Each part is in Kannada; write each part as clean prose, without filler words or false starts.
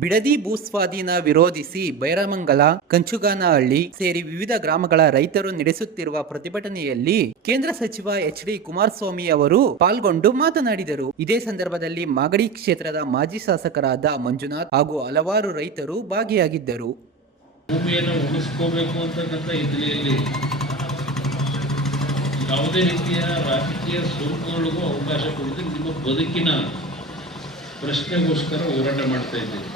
ಬಿಡದಿ ಭೂಸ್ವಾಧೀನ ವಿರೋಧಿಸಿ ಬೈರಮಂಗಲ, ಕಂಚುಗಾನಹಳ್ಳಿ ಸೇರಿ ವಿವಿಧ ಗ್ರಾಮಗಳ ರೈತರು ನಡೆಸುತ್ತಿರುವ ಪ್ರತಿಭಟನೆಯಲ್ಲಿ ಕೇಂದ್ರ ಸಚಿವ ಎಚ್.ಡಿ. ಕುಮಾರಸ್ವಾಮಿ ಅವರು ಪಾಲ್ಗೊಂಡು ಮಾತನಾಡಿದರು. ಇದೇ ಸಂದರ್ಭದಲ್ಲಿ ಮಾಗಡಿ ಕ್ಷೇತ್ರದ ಮಾಜಿ ಶಾಸಕರಾದ ಮಂಜುನಾಥ್ ಹಾಗೂ ಹಲವಾರು ರೈತರು ಭಾಗಿಯಾಗಿದ್ದರು. ಭೂಮಿಯನ್ನು ಉಳಿಸ್ಕೋಬೇಕು ಅಂತಕ್ಕಂಥ ಹಿನ್ನೆಲೆಯಲ್ಲಿ ಯಾವುದೇ ರೀತಿಯ ರಾಜಕೀಯ ಸೋಂಕುಗಳಿಗೂ ಅವಕಾಶ ಕೊಡದೆ ನಿಮ್ಮ ಬದುಕಿನ ಪ್ರಶ್ನೆಗೋಸ್ಕರ ಹೋರಾಟ ಮಾಡ್ತಾ ಇದ್ದೀರಿ.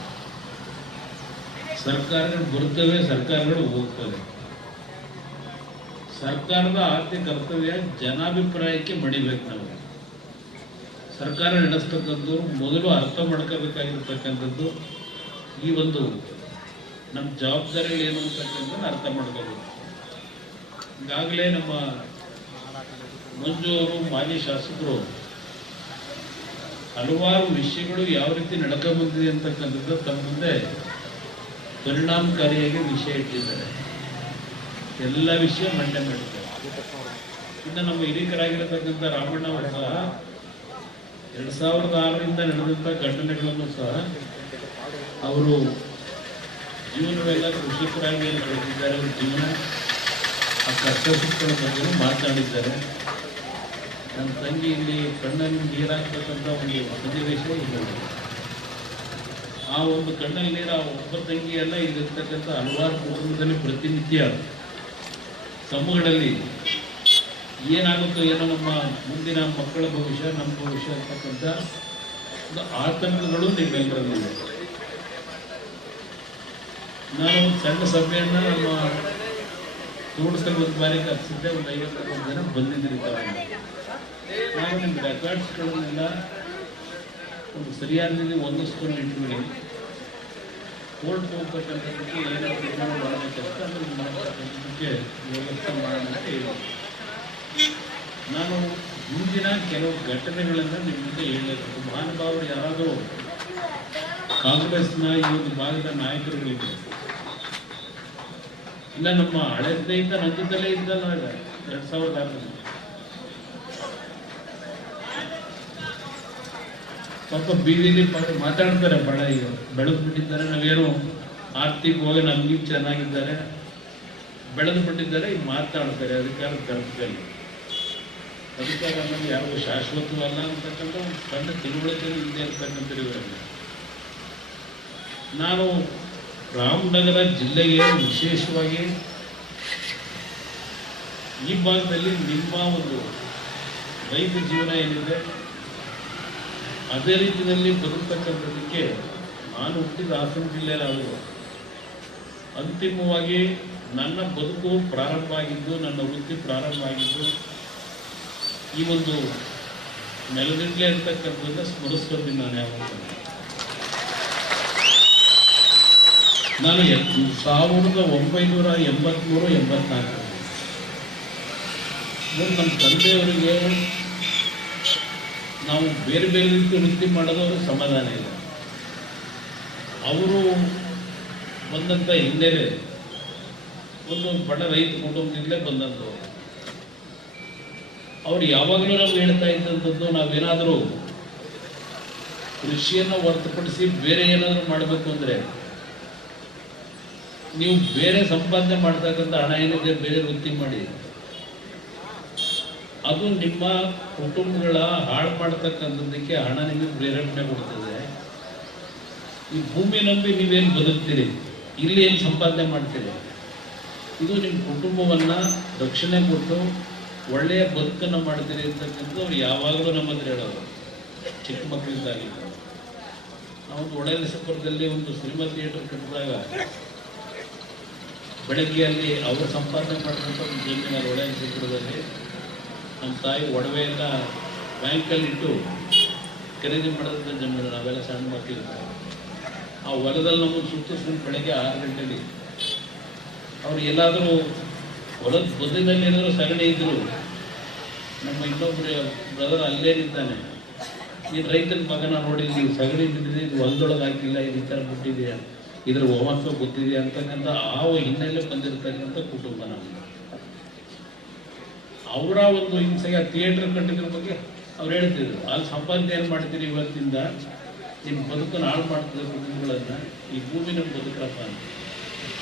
ಸರ್ಕಾರಗಳು ಬರ್ತವೆ, ಸರ್ಕಾರಗಳು ಹೋಗ್ತವೆ. ಸರ್ಕಾರದ ಆದ್ಯ ಕರ್ತವ್ಯ ಜನಾಭಿಪ್ರಾಯಕ್ಕೆ ಮಣಿಬೇಕು. ನಾವು ಸರ್ಕಾರ ನಡೆಸ್ತಕ್ಕಂಥವ್ರು ಮೊದಲು ಅರ್ಥ ಮಾಡ್ಕೋಬೇಕಾಗಿರ್ತಕ್ಕಂಥದ್ದು ಈ ಒಂದು ನಮ್ಮ ಜವಾಬ್ದಾರಿಗಳು ಏನು ಅಂತಕ್ಕಂಥದ್ದು ಅರ್ಥ ಮಾಡ್ಕೋಬೇಕು. ಈಗಾಗಲೇ ನಮ್ಮ ಮಂಜು ಅವರು ಮಾಜಿ ಶಾಸಕರು ಹಲವಾರು ವಿಷಯಗಳು ಯಾವ ರೀತಿ ನಡ್ಕೊಂಡ್ಬಂದಿದೆ ಅಂತಕ್ಕಂಥದ್ದು ತಮ್ಮ ಮುಂದೆ ಪರಿಣಾಮಕಾರಿಯಾಗಿ ವಿಷಯ ಇಟ್ಟಿದ್ದಾರೆ. ಎಲ್ಲ ವಿಷಯ ಮಂಡನೆ ಮಾಡಿದ್ದಾರೆ. ಇನ್ನು ನಮ್ಮ ಹಿರಿಯರಾಗಿರತಕ್ಕಂಥ ರಾಮಣ್ಣ ಅವರು ಸಹ 2006ರಿಂದ ನಡೆದಂಥ ಘಟನೆಗಳನ್ನು ಸಹ ಅವರು ಜೀವನವೆಲ್ಲ ಕೃಷಿಕರಾಗಿ ಕಳೆದಿದ್ದಾರೆ. ಅವ್ರ ಜೀವನ ಆ ಕಷ್ಟ ಸುಖಗಳ ಬಗ್ಗೆ ಮಾತನಾಡಿದ್ದಾರೆ. ನನ್ನ ತಂಗಿ ಇಲ್ಲಿ ಕಣ್ಣಲ್ಲಿ ನೀರಾಕ್ತಕ್ಕಂಥ ಒಂದು ಸನ್ನಿವೇಶ ಇಲ್ಲ. ಆ ಒಂದು ಕಣ್ಣಲ್ಲಿ ನೀರು ಒಬ್ಬ ತಂಗಿ ಎಲ್ಲ ಇಲ್ಲಿರ್ತಕ್ಕಂಥ ಹಲವಾರು ಕುಟುಂಬದಲ್ಲಿ ಪ್ರತಿನಿತ್ಯ ತಮ್ಮಗಳಲ್ಲಿ ಏನಾಗುತ್ತೋ ಏನೋ ನಮ್ಮ ಮುಂದಿನ ಮಕ್ಕಳ ಭವಿಷ್ಯ, ನಮ್ಮ ಭವಿಷ್ಯ ಅಂತಕ್ಕಂಥ ಒಂದು ಆತಂಕಗಳು ನಿಮ್ಮೆಲ್ಲರಲ್ಲಿವೆ. ನಾನು ಒಂದು ಸಣ್ಣ ಸಭೆಯನ್ನು ನಮ್ಮ ತೋಡಿಸಲು ಒಂದು ಬಾರಿ ಕರೆಸಿದ್ದೆ. ಒಂದು 50 ಜನ ಬಂದಿದ್ದಿರ್ತಾರೆ. ನಾನು ನಿಮ್ಮ ರೆಕಾರ್ಡ್ಸ್ಗಳನ್ನೆಲ್ಲ ಒಂದು ಸರಿಯಾದ ಒಂದಿಸ್ಕೊಂಡು ಇಟ್ಬಿಡಿ. ಕೋರ್ಟ್ ಹೋಗ್ತಕ್ಕಂಥದ್ದಕ್ಕೆ ಏನಾದರೂ ತೀರ್ಮಾನ ಮಾಡಬೇಕಂತ ಅದಕ್ಕೆ ವ್ಯವಸ್ಥೆ ಮಾಡೋಣ ಅಂತ ಹೇಳಿ ನಾನು ಮುಂದಿನ ಕೆಲವು ಘಟನೆಗಳನ್ನು ನಿಮ್ಮ ಮುಂದೆ ಹೇಳಬೇಕು. ಮಹಾನುಭಾವರು ಯಾರಾದರೂ ಕಾಂಗ್ರೆಸ್ನ ಈ ಒಂದು ಭಾಗದ ನಾಯಕರುಗಳಿದ್ದಾರೆ. ಇಲ್ಲ ನಮ್ಮ ಹಳೆ ಸ್ನೇಹಿತ ನಂತರದಲ್ಲೇ ಇದ್ದಲ್ಲ 2006 ಪಾಪ ಬೀದಿಲಿ ಮಾತಾಡ್ತಾರೆ. ಬಹಳ ಈಗ ಬೆಳೆದು ಬಿಟ್ಟಿದ್ದಾರೆ. ನಾವೇನು ಆರ್ಥಿಕವಾಗಿ ನಮ್ಗೆ ಚೆನ್ನಾಗಿದ್ದಾರೆ, ಬೆಳೆದು ಬಿಟ್ಟಿದ್ದಾರೆ, ಈಗ ಮಾತಾಡ್ತಾರೆ. ಅಧಿಕಾರ ತರ್ತಾರೆ. ಅಧಿಕಾರ ನಮ್ಗೆ ಯಾರಿಗೂ ಶಾಶ್ವತವಲ್ಲ ಅಂತಕ್ಕಂಥ ಒಂದು ಸಣ್ಣ ತಿಳುವಳಿಕೆ ಇಲ್ಲದೆ ಇರ್ತಕ್ಕಂಥ ಇವರಲ್ಲಿ ನಾನು ರಾಮನಗರ ಜಿಲ್ಲೆಗೆ ವಿಶೇಷವಾಗಿ ಈ ಭಾಗದಲ್ಲಿ ನಿಮ್ಮ ಒಂದು ರೈತ ಜೀವನ ಏನಿದೆ ಅದೇ ರೀತಿಯಲ್ಲಿ ಬದುಕ್ತಕ್ಕಂಥದ್ದಕ್ಕೆ ನಾನು ಹುಟ್ಟಿದ ಹಾಸನ ಜಿಲ್ಲೆಯಲ್ಲಾದರೂ ಅಂತಿಮವಾಗಿ ನನ್ನ ಬದುಕು ಪ್ರಾರಂಭ ಆಗಿದ್ದು, ನನ್ನ ವೃತ್ತಿ ಪ್ರಾರಂಭ ಆಗಿದ್ದು ಈ ಒಂದು ನೆಲದಿಂದಲೇ ಇರ್ತಕ್ಕಂಥದ್ದನ್ನು ಸ್ಮರಿಸ್ಕೊಳ್ತೀನಿ. ನಾನು ಯಾವಾಗ ನಾನು 1983-84 ನಮ್ಮ ತಂದೆಯವರಿಗೆ ನಾವು ಬೇರೆ ಬೇರೆ ರೀತಿ ವೃತ್ತಿ ಮಾಡೋದವರು ಸಮಾಧಾನ ಇಲ್ಲ. ಅವರು ಬಂದಂಥ ಹಿನ್ನೆಲೆ ಒಂದು ಬಡ ರೈತ ಕುಟುಂಬದಿಂದಲೇ ಬಂದಂಥವ್ರು. ಅವ್ರು ಯಾವಾಗಲೂ ನಮ್ಗೆ ಹೇಳ್ತಾ ಇದ್ದಂಥದ್ದು, ನಾವೇನಾದರೂ ಕೃಷಿಯನ್ನು ಹೊರತುಪಡಿಸಿ ಬೇರೆ ಏನಾದರೂ ಮಾಡಬೇಕು ಅಂದರೆ ನೀವು ಬೇರೆ ಸಂಪಾದನೆ ಮಾಡ್ತಕ್ಕಂಥ ಹಣ ಏನಿದೆ ಬೇರೆ ವೃತ್ತಿ ಮಾಡಿ, ಅದು ನಿಮ್ಮ ಕುಟುಂಬಗಳ ಹಾಳು ಮಾಡ್ತಕ್ಕಂಥದ್ದಕ್ಕೆ ಹಣ ನಿಮಗೆ ಪ್ರೇರೇಪಣೆ ಕೊಡ್ತದೆ. ಈ ಭೂಮಿ ನಂಬಿ ನೀವೇನು ಬದುಕ್ತೀರಿ, ಇಲ್ಲಿ ಏನು ಸಂಪಾದನೆ ಮಾಡ್ತೀರಿ, ಇದು ನಿಮ್ಮ ಕುಟುಂಬವನ್ನು ರಕ್ಷಣೆ ಕೊಟ್ಟು ಒಳ್ಳೆಯ ಬದುಕನ್ನು ಮಾಡ್ತೀರಿ ಅಂತಕ್ಕಂಥದ್ದು ಅವ್ರು ಯಾವಾಗಲೂ ನಮ್ಮ ಹತ್ರ ಹೇಳೋರು. ಚಿಕ್ಕ ಮಕ್ಕಳಿದ್ದಾಗಿತ್ತು. ನಾವೊಂದು ಒಡೆಯನಸಪುರದಲ್ಲಿ ಒಂದು ಸಿನಿಮಾ ಥಿಯೇಟರ್ ಕಟ್ಟಿದಾಗ ಬೆಳಗ್ಗೆ ಅಲ್ಲಿ ಅವರು ಸಂಪಾದನೆ ಮಾಡಿದಂಥ ಒಂದು ಜಮೀನು ಒಡೆಯನಸಪುರದಲ್ಲಿ ನಮ್ಮ ತಾಯಿ ಒಡವೆ ಎಲ್ಲ ಬ್ಯಾಂಕಲ್ಲಿ ಇಟ್ಟು ಖರೀದಿ ಮಾಡಿದಂಥ ಜಮೀನು. ನಾವೆಲ್ಲ ಸಣ್ಣ ಮಕ್ಕಳಿರ್ತಾರೆ. ಆ ಹೊಲದಲ್ಲಿ ನಮ್ಮನ್ನು ಸುತ್ತಿಸ್ಕೊಂಡು ಬೆಳಗ್ಗೆ 6 ಗಂಟೆಗೆ ಅವ್ರು ಎಲ್ಲಾದರೂ ಹೊಲದ ಬದಿನಲ್ಲಿ ಏನಾದರೂ ಸಗಣಿ ಇದ್ದರು, ನಮ್ಮ ಇನ್ನೊಬ್ಬರು ಬ್ರದರ್ ಅಲ್ಲೇನಿದ್ದಾನೆ, ಈ ರೈತನ ಮಗನ ನೋಡಿ ನೀವು ಸಗಣಿ ಬಿದ್ದಿದೆ, ಇದು ಹೊಲದೊಳಗೆ ಹಾಕಿಲ್ಲ, ಇದು ಈ ಥರ ಬಿಟ್ಟಿದೆಯಾ, ಇದ್ರ ಹೋಮತ್ವ ಗೊತ್ತಿದೆಯಾ ಅಂತಕ್ಕಂಥ ಆ ಹಿನ್ನೆಲೆ ಬಂದಿರತಕ್ಕಂಥ ಕುಟುಂಬ ನಮ್ಮದು. ಅವರ ಒಂದು ಹಿಂಸೆಗೆ ಆ ಥಿಯೇಟರ್ ಕಟ್ಟಿದ್ರ ಬಗ್ಗೆ ಅವ್ರು ಹೇಳ್ತಿದ್ರು, ಅಲ್ಲಿ ಸಂಪಾದನೆ ಏನು ಮಾಡ್ತೀರಿ ಇವತ್ತಿಂದ ನಿಮ್ಮ ಬದುಕನ್ನು ಹಾಳು ಮಾಡ್ತಿದ್ದ ಕುಟುಂಬಗಳನ್ನು ಈ ಭೂಮಿ ನಮ್ಮ ಬದುಕಪ್ಪ ಅಂತ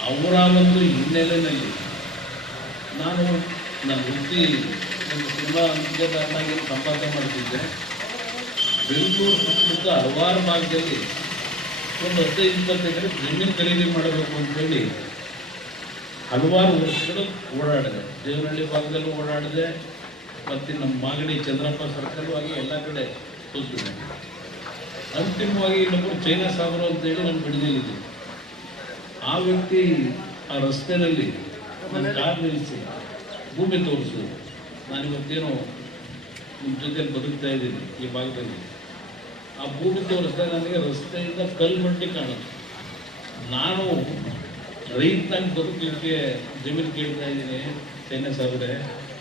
ಅವರ ಒಂದು ಹಿನ್ನೆಲೆಯಲ್ಲಿ ನಾನು ನನ್ನ ವೃತ್ತಿ ಒಂದು ಸಿನಿಮಾ ಅಂತ್ಯದಾರನಾಗಿ ಸಂಪಾದನೆ ಮಾಡ್ತಿದ್ದೆ. ಬೆಂಗಳೂರು ಸುತ್ತಮುತ್ತ ಹಲವಾರು ಭಾಗದಲ್ಲಿ ಒಂದು 15-20 ಎಕರೆ ಜಮೀನು ಖರೀದಿ ಮಾಡಬೇಕು ಅಂತೇಳಿ ಹಲವಾರು ವರ್ಷಗಳು ಓಡಾಡಿದೆ. ದೇವನಹಳ್ಳಿ ಭಾಗದಲ್ಲೂ ಓಡಾಡಿದೆ, ಮತ್ತು ನಮ್ಮ ಮಾಗಡಿ ಚಂದ್ರಪ್ಪ ಸರ್ಕಲ್ವಾಗಿ ಎಲ್ಲ ಕಡೆ ಹೋಗ್ತಿದೆ. ಅಂತಿಮವಾಗಿ ಇನ್ನೊಬ್ಬರು ಚೈನಾ ಸಾಗರ ಅಂತೇಳಿ ನಾನು ಬಿಡದಿಲ್ಲಿದ್ದೆ. ಆ ವ್ಯಕ್ತಿ ಆ ರಸ್ತೆಯಲ್ಲಿ ನನ್ನ ಕಾರ್ ನಿಲ್ಲಿಸಿ ಭೂಮಿ ತೋರಿಸು, ನಾನಿವತ್ತೇನೋ ನಿಮ್ಮ ಜೊತೆಲಿ ಬದುಕ್ತಾ ಇದ್ದೀನಿ ಈ ಭಾಗದಲ್ಲಿ. ಆ ಭೂಮಿ ತೋರಿಸಿದಾಗ ನನಗೆ ರಸ್ತೆಯಿಂದ ಕಲ್ಮಟ್ಟಿ ಕಾಣುತ್ತೆ. ನಾನು ರೈತನಾಗಿ ಬದುಕಲಿಕ್ಕೆ ಜಮೀನು ಕೇಳ್ತಾ ಇದ್ದೀನಿ. ಚೈನಾ ಸಾಗರೆ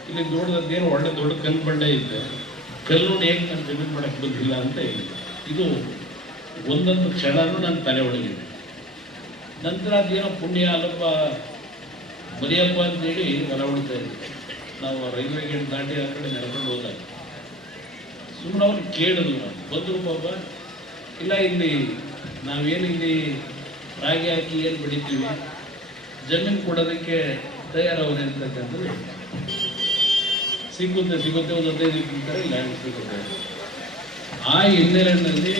ಇಲ್ಲಿ ನೋಡಿದೇನು ಒಳ್ಳೆ ದೊಡ್ಡ ಕಲ್ಲು ಬಂಡೆ ಇದೆ, ಕಲ್ಲು ಹೇಗೆ ನಾನು ಜಮೀನು ಮಾಡೋಕ್ಕೆ ಬಂದಿಲ್ಲ ಅಂತ ಹೇಳಿ ಇದು ಒಂದೊಂದು ಕ್ಷಣನೂ ನನ್ನ ತಲೆ ಒಳಗಿದೆ. ನಂತರ ಅದೇನೋ ಪುಣ್ಯ ಅಲ್ಲಪ್ಪ ಬರಿಯಪ್ಪ ಅಂತೇಳಿ ಹೊರ ಹೊಡ್ತಾ ಇದ್ದೆ. ನಾವು ರೈಲ್ವೆ ಗೇಟ್ ದಾಟಿ ಆ ಕಡೆ ನಡ್ಕೊಂಡು ಹೋದಾಗ ಸುಮ್ಮನೆ ಅವ್ರು ಕೇಳಿದ್ರು, ನಾವು ಬಂದರು ಪಾಪ. ಇಲ್ಲ, ಇಲ್ಲಿ ನಾವೇನು ಇಲ್ಲಿ ರಾಗಿ ಹಾಕಿ ಏನು ಬೆಳಿತೀವಿ, ಜಮೀನು ಕೊಡೋದಕ್ಕೆ ತಯಾರವ್ರೆ ಅಂತಕ್ಕಂಥದ್ದು. ಸಿಗುತ್ತೆ ಒಂದು 15 ಕೊಡ್ತಾರೆ, ಲ್ಯಾಂಡ್ ಸಿಗುತ್ತೆ. ಆ ಹಿನ್ನೆಲೆಯಲ್ಲಿ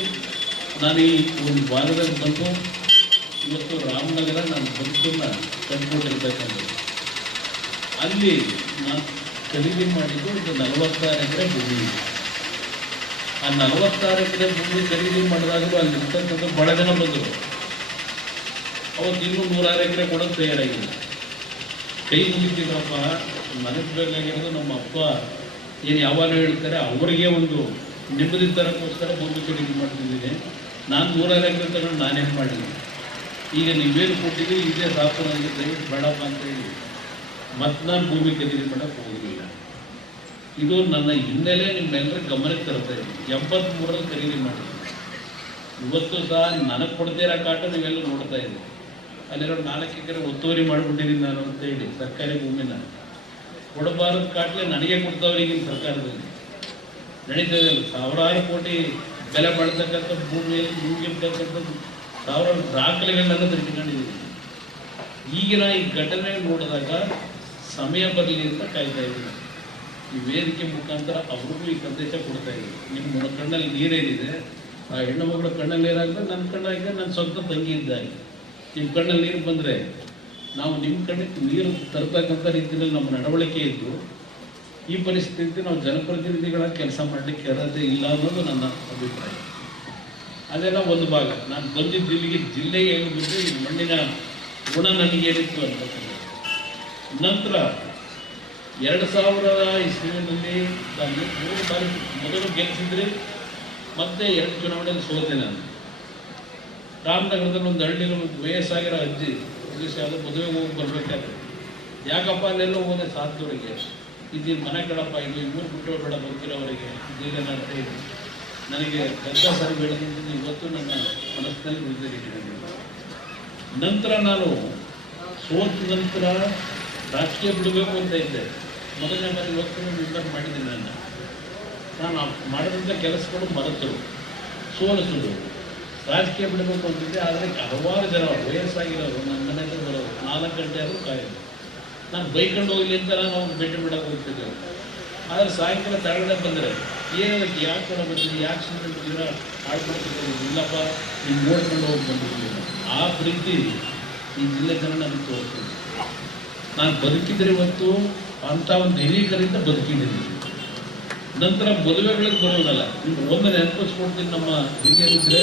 ನಾನು ಈ ಒಂದು ಭಾಗದಲ್ಲಿ ಬಂದು ಇವತ್ತು ರಾಮನಗರ ನನ್ನ ಬದುಕನ್ನು ಕಂಡುಕೊಂಡಿರ್ತಕ್ಕಂಥದ್ದು. ಅಲ್ಲಿ ನಾನು ಖರೀದಿ ಮಾಡಿದ್ದು ಇದು 46 ಎಕರೆ ಭೂಮಿ. ಆ 46 ಎಕರೆ ಭೂಮಿ ಖರೀದಿ ಮಾಡಿದಾಗಲೂ ಅಲ್ಲಿರ್ತಕ್ಕಂಥ ಬಹಳ ಜನ ಬಂದರು. ಅವತ್ತು ಇನ್ನೂ 106 ಎಕರೆ ಕೊಡೋದು ತಯಾರಾಗಿಲ್ಲ. ಕೈ ಮುಗಿತಿದ್ರಪ್ಪ, ನನಗೆ ಬೇಕಾಗಿರೋದು ನಮ್ಮ ಅಪ್ಪ ಏನು ಯಾವಾಗ ಹೇಳ್ತಾರೆ ಅವರಿಗೆ ಒಂದು ನೆಮ್ಮದಿ ತರಕ್ಕೋಸ್ಕರ ಭೂಮಿ ಖರೀದಿ ಮಾಡ್ತಿದ್ದೀನಿ. ನಾನು 106 ಎಕರೆ ತಗೊಂಡು ನಾನೇನು ಮಾಡಿಲ್ಲ. ಈಗ ನೀವೇನು ಕೊಟ್ಟಿದ್ದೀವಿ ಇದೇ ಸಾಕು, ನನಗೆ ದಯವಿಟ್ಟು ಬೇಡಪ್ಪ ಅಂತ ಹೇಳಿ ಮತ್ತು ನಾನು ಭೂಮಿ ಖರೀದಿ ಮಾಡೋಕ್ಕೆ ಹೋಗಲಿಲ್ಲ. ಇದು ನನ್ನ ಹಿನ್ನೆಲೆ ನಿಮ್ಮೆಲ್ಲರ ಗಮನಕ್ಕೆ ತರ್ತಾ ಇದ್ದೀನಿ. 73ರಲ್ಲಿ ಖರೀದಿ ಮಾಡಿದ್ದೀನಿ. ಇವತ್ತು ಸಹ ನನಗೆ ಕೊಡದೇ ಇರೋ ಕಾಟ ನೀವೆಲ್ಲ ನೋಡ್ತಾ ಇದ್ದೀವಿ. ಅಲ್ಲಿರೋ 4 ಎಕರೆ ಒತ್ತುವರಿ ಮಾಡಿಬಿಟ್ಟಿದ್ದೀನಿ ನಾನು ಅಂತ ಹೇಳಿ ಸರ್ಕಾರಿ ಭೂಮಿನ. ಕೊಡಬಾರದ ಕಾಟ್ಲೆ ನನಗೆ ಕೊಡ್ತಾವ್ರಿಗಿನ ಸರ್ಕಾರದಲ್ಲಿ ನಡೀತಾ ಇದೆಯಲ್ಲ. ಸಾವಿರಾರು ಕೋಟಿ ಬೆಲೆ ಮಾಡ್ತಕ್ಕಂಥ ಭೂಮಿಯಲ್ಲಿ ನಿಮಗಿರ್ತಕ್ಕಂಥದ್ದು ಸಾವಿರಾರು ದಾಖಲೆಗಳನ್ನೆಲ್ಲ ತಿಳ್ಕೊಂಡಿದ್ದೀನಿ. ಈಗಿನ ಈ ಘಟನೆ ನೋಡಿದಾಗ ಸಮಯ ಬರಲಿ ಅಂತ ಕಾಯ್ತಾ ಇದ್ದೀನಿ. ಈ ವೇದಿಕೆ ಮುಖಾಂತರ ಅವ್ರಿಗೂ ಈ ಸಂದೇಶ ಕೊಡ್ತಾ ಇದ್ದೀನಿ. ನಿಮ್ಮ ಕಣ್ಣಲ್ಲಿ ನೀರೇನಿದೆ, ಆ ಹೆಣ್ಣು ಮಗಳ ಕಣ್ಣಲ್ಲಿ ನೀರಾಗಿದೆ, ನನ್ನ ಕಣ್ಣಾಗಿದೆ, ನನ್ನ ಸ್ವಂತ ತಂಗಿ ಇದ್ದಾಗಿ. ನಿಮ್ಮ ಕಣ್ಣಲ್ಲಿ ನೀರು ಬಂದರೆ ನಾವು ನಿಮ್ಮ ಕಣ್ಣಿಗೆ ನೀರು ತರ್ತಕ್ಕಂಥ ರೀತಿಯಲ್ಲಿ ನಮ್ಮ ನಡವಳಿಕೆ ಇದ್ದು ಈ ಪರಿಸ್ಥಿತಿ ನಾವು ಜನಪ್ರತಿನಿಧಿಗಳಾಗಿ ಕೆಲಸ ಮಾಡಲಿಕ್ಕೆ ಅರ್ಹತೆ ಇಲ್ಲ ಅನ್ನೋದು ನನ್ನ ಅಭಿಪ್ರಾಯ. ಅದೆಲ್ಲ ಒಂದು ಭಾಗ. ನಾನು ಬಂದಿದ್ದು ಇಲ್ಲಿಗೆ ಜಿಲ್ಲೆಗೆ ಹೇಳಿಬಿಟ್ಟು ಈ ಮಣ್ಣಿನ ಗುಣ ನನಗೆ ಏನಿತ್ತು ಅಂತಕ್ಕಂಥದ್ದು. ನಂತರ 2000 ಇಸ್ವಿನಲ್ಲಿ ನಾನು 3 ಬಾರಿ ಮೊದಲು ಗೆಲ್ಲಿಸಿದ್ರಿ, ಮತ್ತೆ 2 ಚುನಾವಣೆಯಲ್ಲಿ ಸೋತೆ ನಾನು. ರಾಮನಗರದಲ್ಲಿ ಒಂದು ಹಳ್ಳಿಗೆ ವಯಸ್ಸಾಗಿರೋ ಅಜ್ಜಿ ಯಾವುದೋ ಮದುವೆಗೆ ಹೋಗಿ ಬರಬೇಕಾದ್ರೆ, ಯಾಕಪ್ಪ ಅಲ್ಲೆಲ್ಲ ಹೋದೆ ಸಾಧ್ಯವರಿಗೆ, ಇದ್ದೀನಿ ಮನೆ ಕಡಪ್ಪ, ಇದು ಊರು ಬಿಟ್ಟು ಬೇಡ ಬರ್ತಿರೋವರಿಗೆ ಇದೇನ ಅಂತ ಹೇಳಿ ನನಗೆ ಕೆಲಸ ಸರಿ ಬೆಳೆದಂತ ಇವತ್ತು ನನ್ನ ಮನಸ್ಸಿನಲ್ಲಿ ಉಳಿದಿದ್ದೀನಿ. ನಂತರ ನಾನು ಸೋತ ನಂತರ ರಾಜಕೀಯ ಬಿಡಬೇಕು ಅಂತ ಇದ್ದೆ. ಮೊದಲನೇ ಬಾರಿ ಇವತ್ತು ಮೆಂಬರ್ ಮಾಡಿದ್ದೀನಿ. ನಾನು ಮಾಡಿದಂಥ ಕೆಲಸಗಳು ಮರೆತರು, ಸೋಲಿಸೋದು, ರಾಜಕೀಯ ಬಿಡಬೇಕು ಅಂತಿದ್ದೆ. ಆದರೆ ಹಲವಾರು ಜನ ವಯಸ್ಸಾಗಿರೋರು ನನ್ನ ಮನೆ ಹತ್ರ ಬರೋರು 4 ಗಂಟೆ ಆದರೂ ಕಾಯೋದು. ನಾನು ಬೈಕೊಂಡು ಹೋಗಲಿ ಅಂತ ನಾವು ಭೇಟಿ ಬಿಡೋಕೆ ಹೋಗ್ತಿದ್ದೆವು. ಆದರೆ ಸಾಯಂಕಾಲ ತಳಗಡೆ ಬಂದರೆ ಏನಕ್ಕೆ ಯಾಕೆ ಕೂಡ ಬಂದಿದ್ದೀವಿ, ಯಾಕೆ ಸುಮ್ಮನೆ ಬಿಟ್ಟಿದ್ದೀರ, ಆಡ್ಕೊಳ್ತಿದ್ದೀವಿ, ಇಲ್ಲಪ್ಪ ನೀವು ನೋಡ್ಕೊಂಡು ಹೋಗಿ ಬಂದಿದ್ದೀವಿ. ಆ ಪ್ರೀತಿ ಈ ಜಿಲ್ಲೆ ಜನ ನನಗೆ ತೋರಿಸ್ತೀನಿ. ನಾನು ಬದುಕಿದ್ರೆ ಇವತ್ತು ಅಂಥ ಒಂದು ಹಿರೀಕರಿಂದ ಬದುಕಿದ್ದೀನಿ. ನಂತರ ಮದುವೆಗಳಿಗೆ ಬರೋದಲ್ಲ, ನಿಮ್ಗೆ ಒಂದು ನೆನಪಿಸ್ಕೊಡ್ತೀನಿ. ನಮ್ಮ ಹಿರಿಯರಿದ್ದರೆ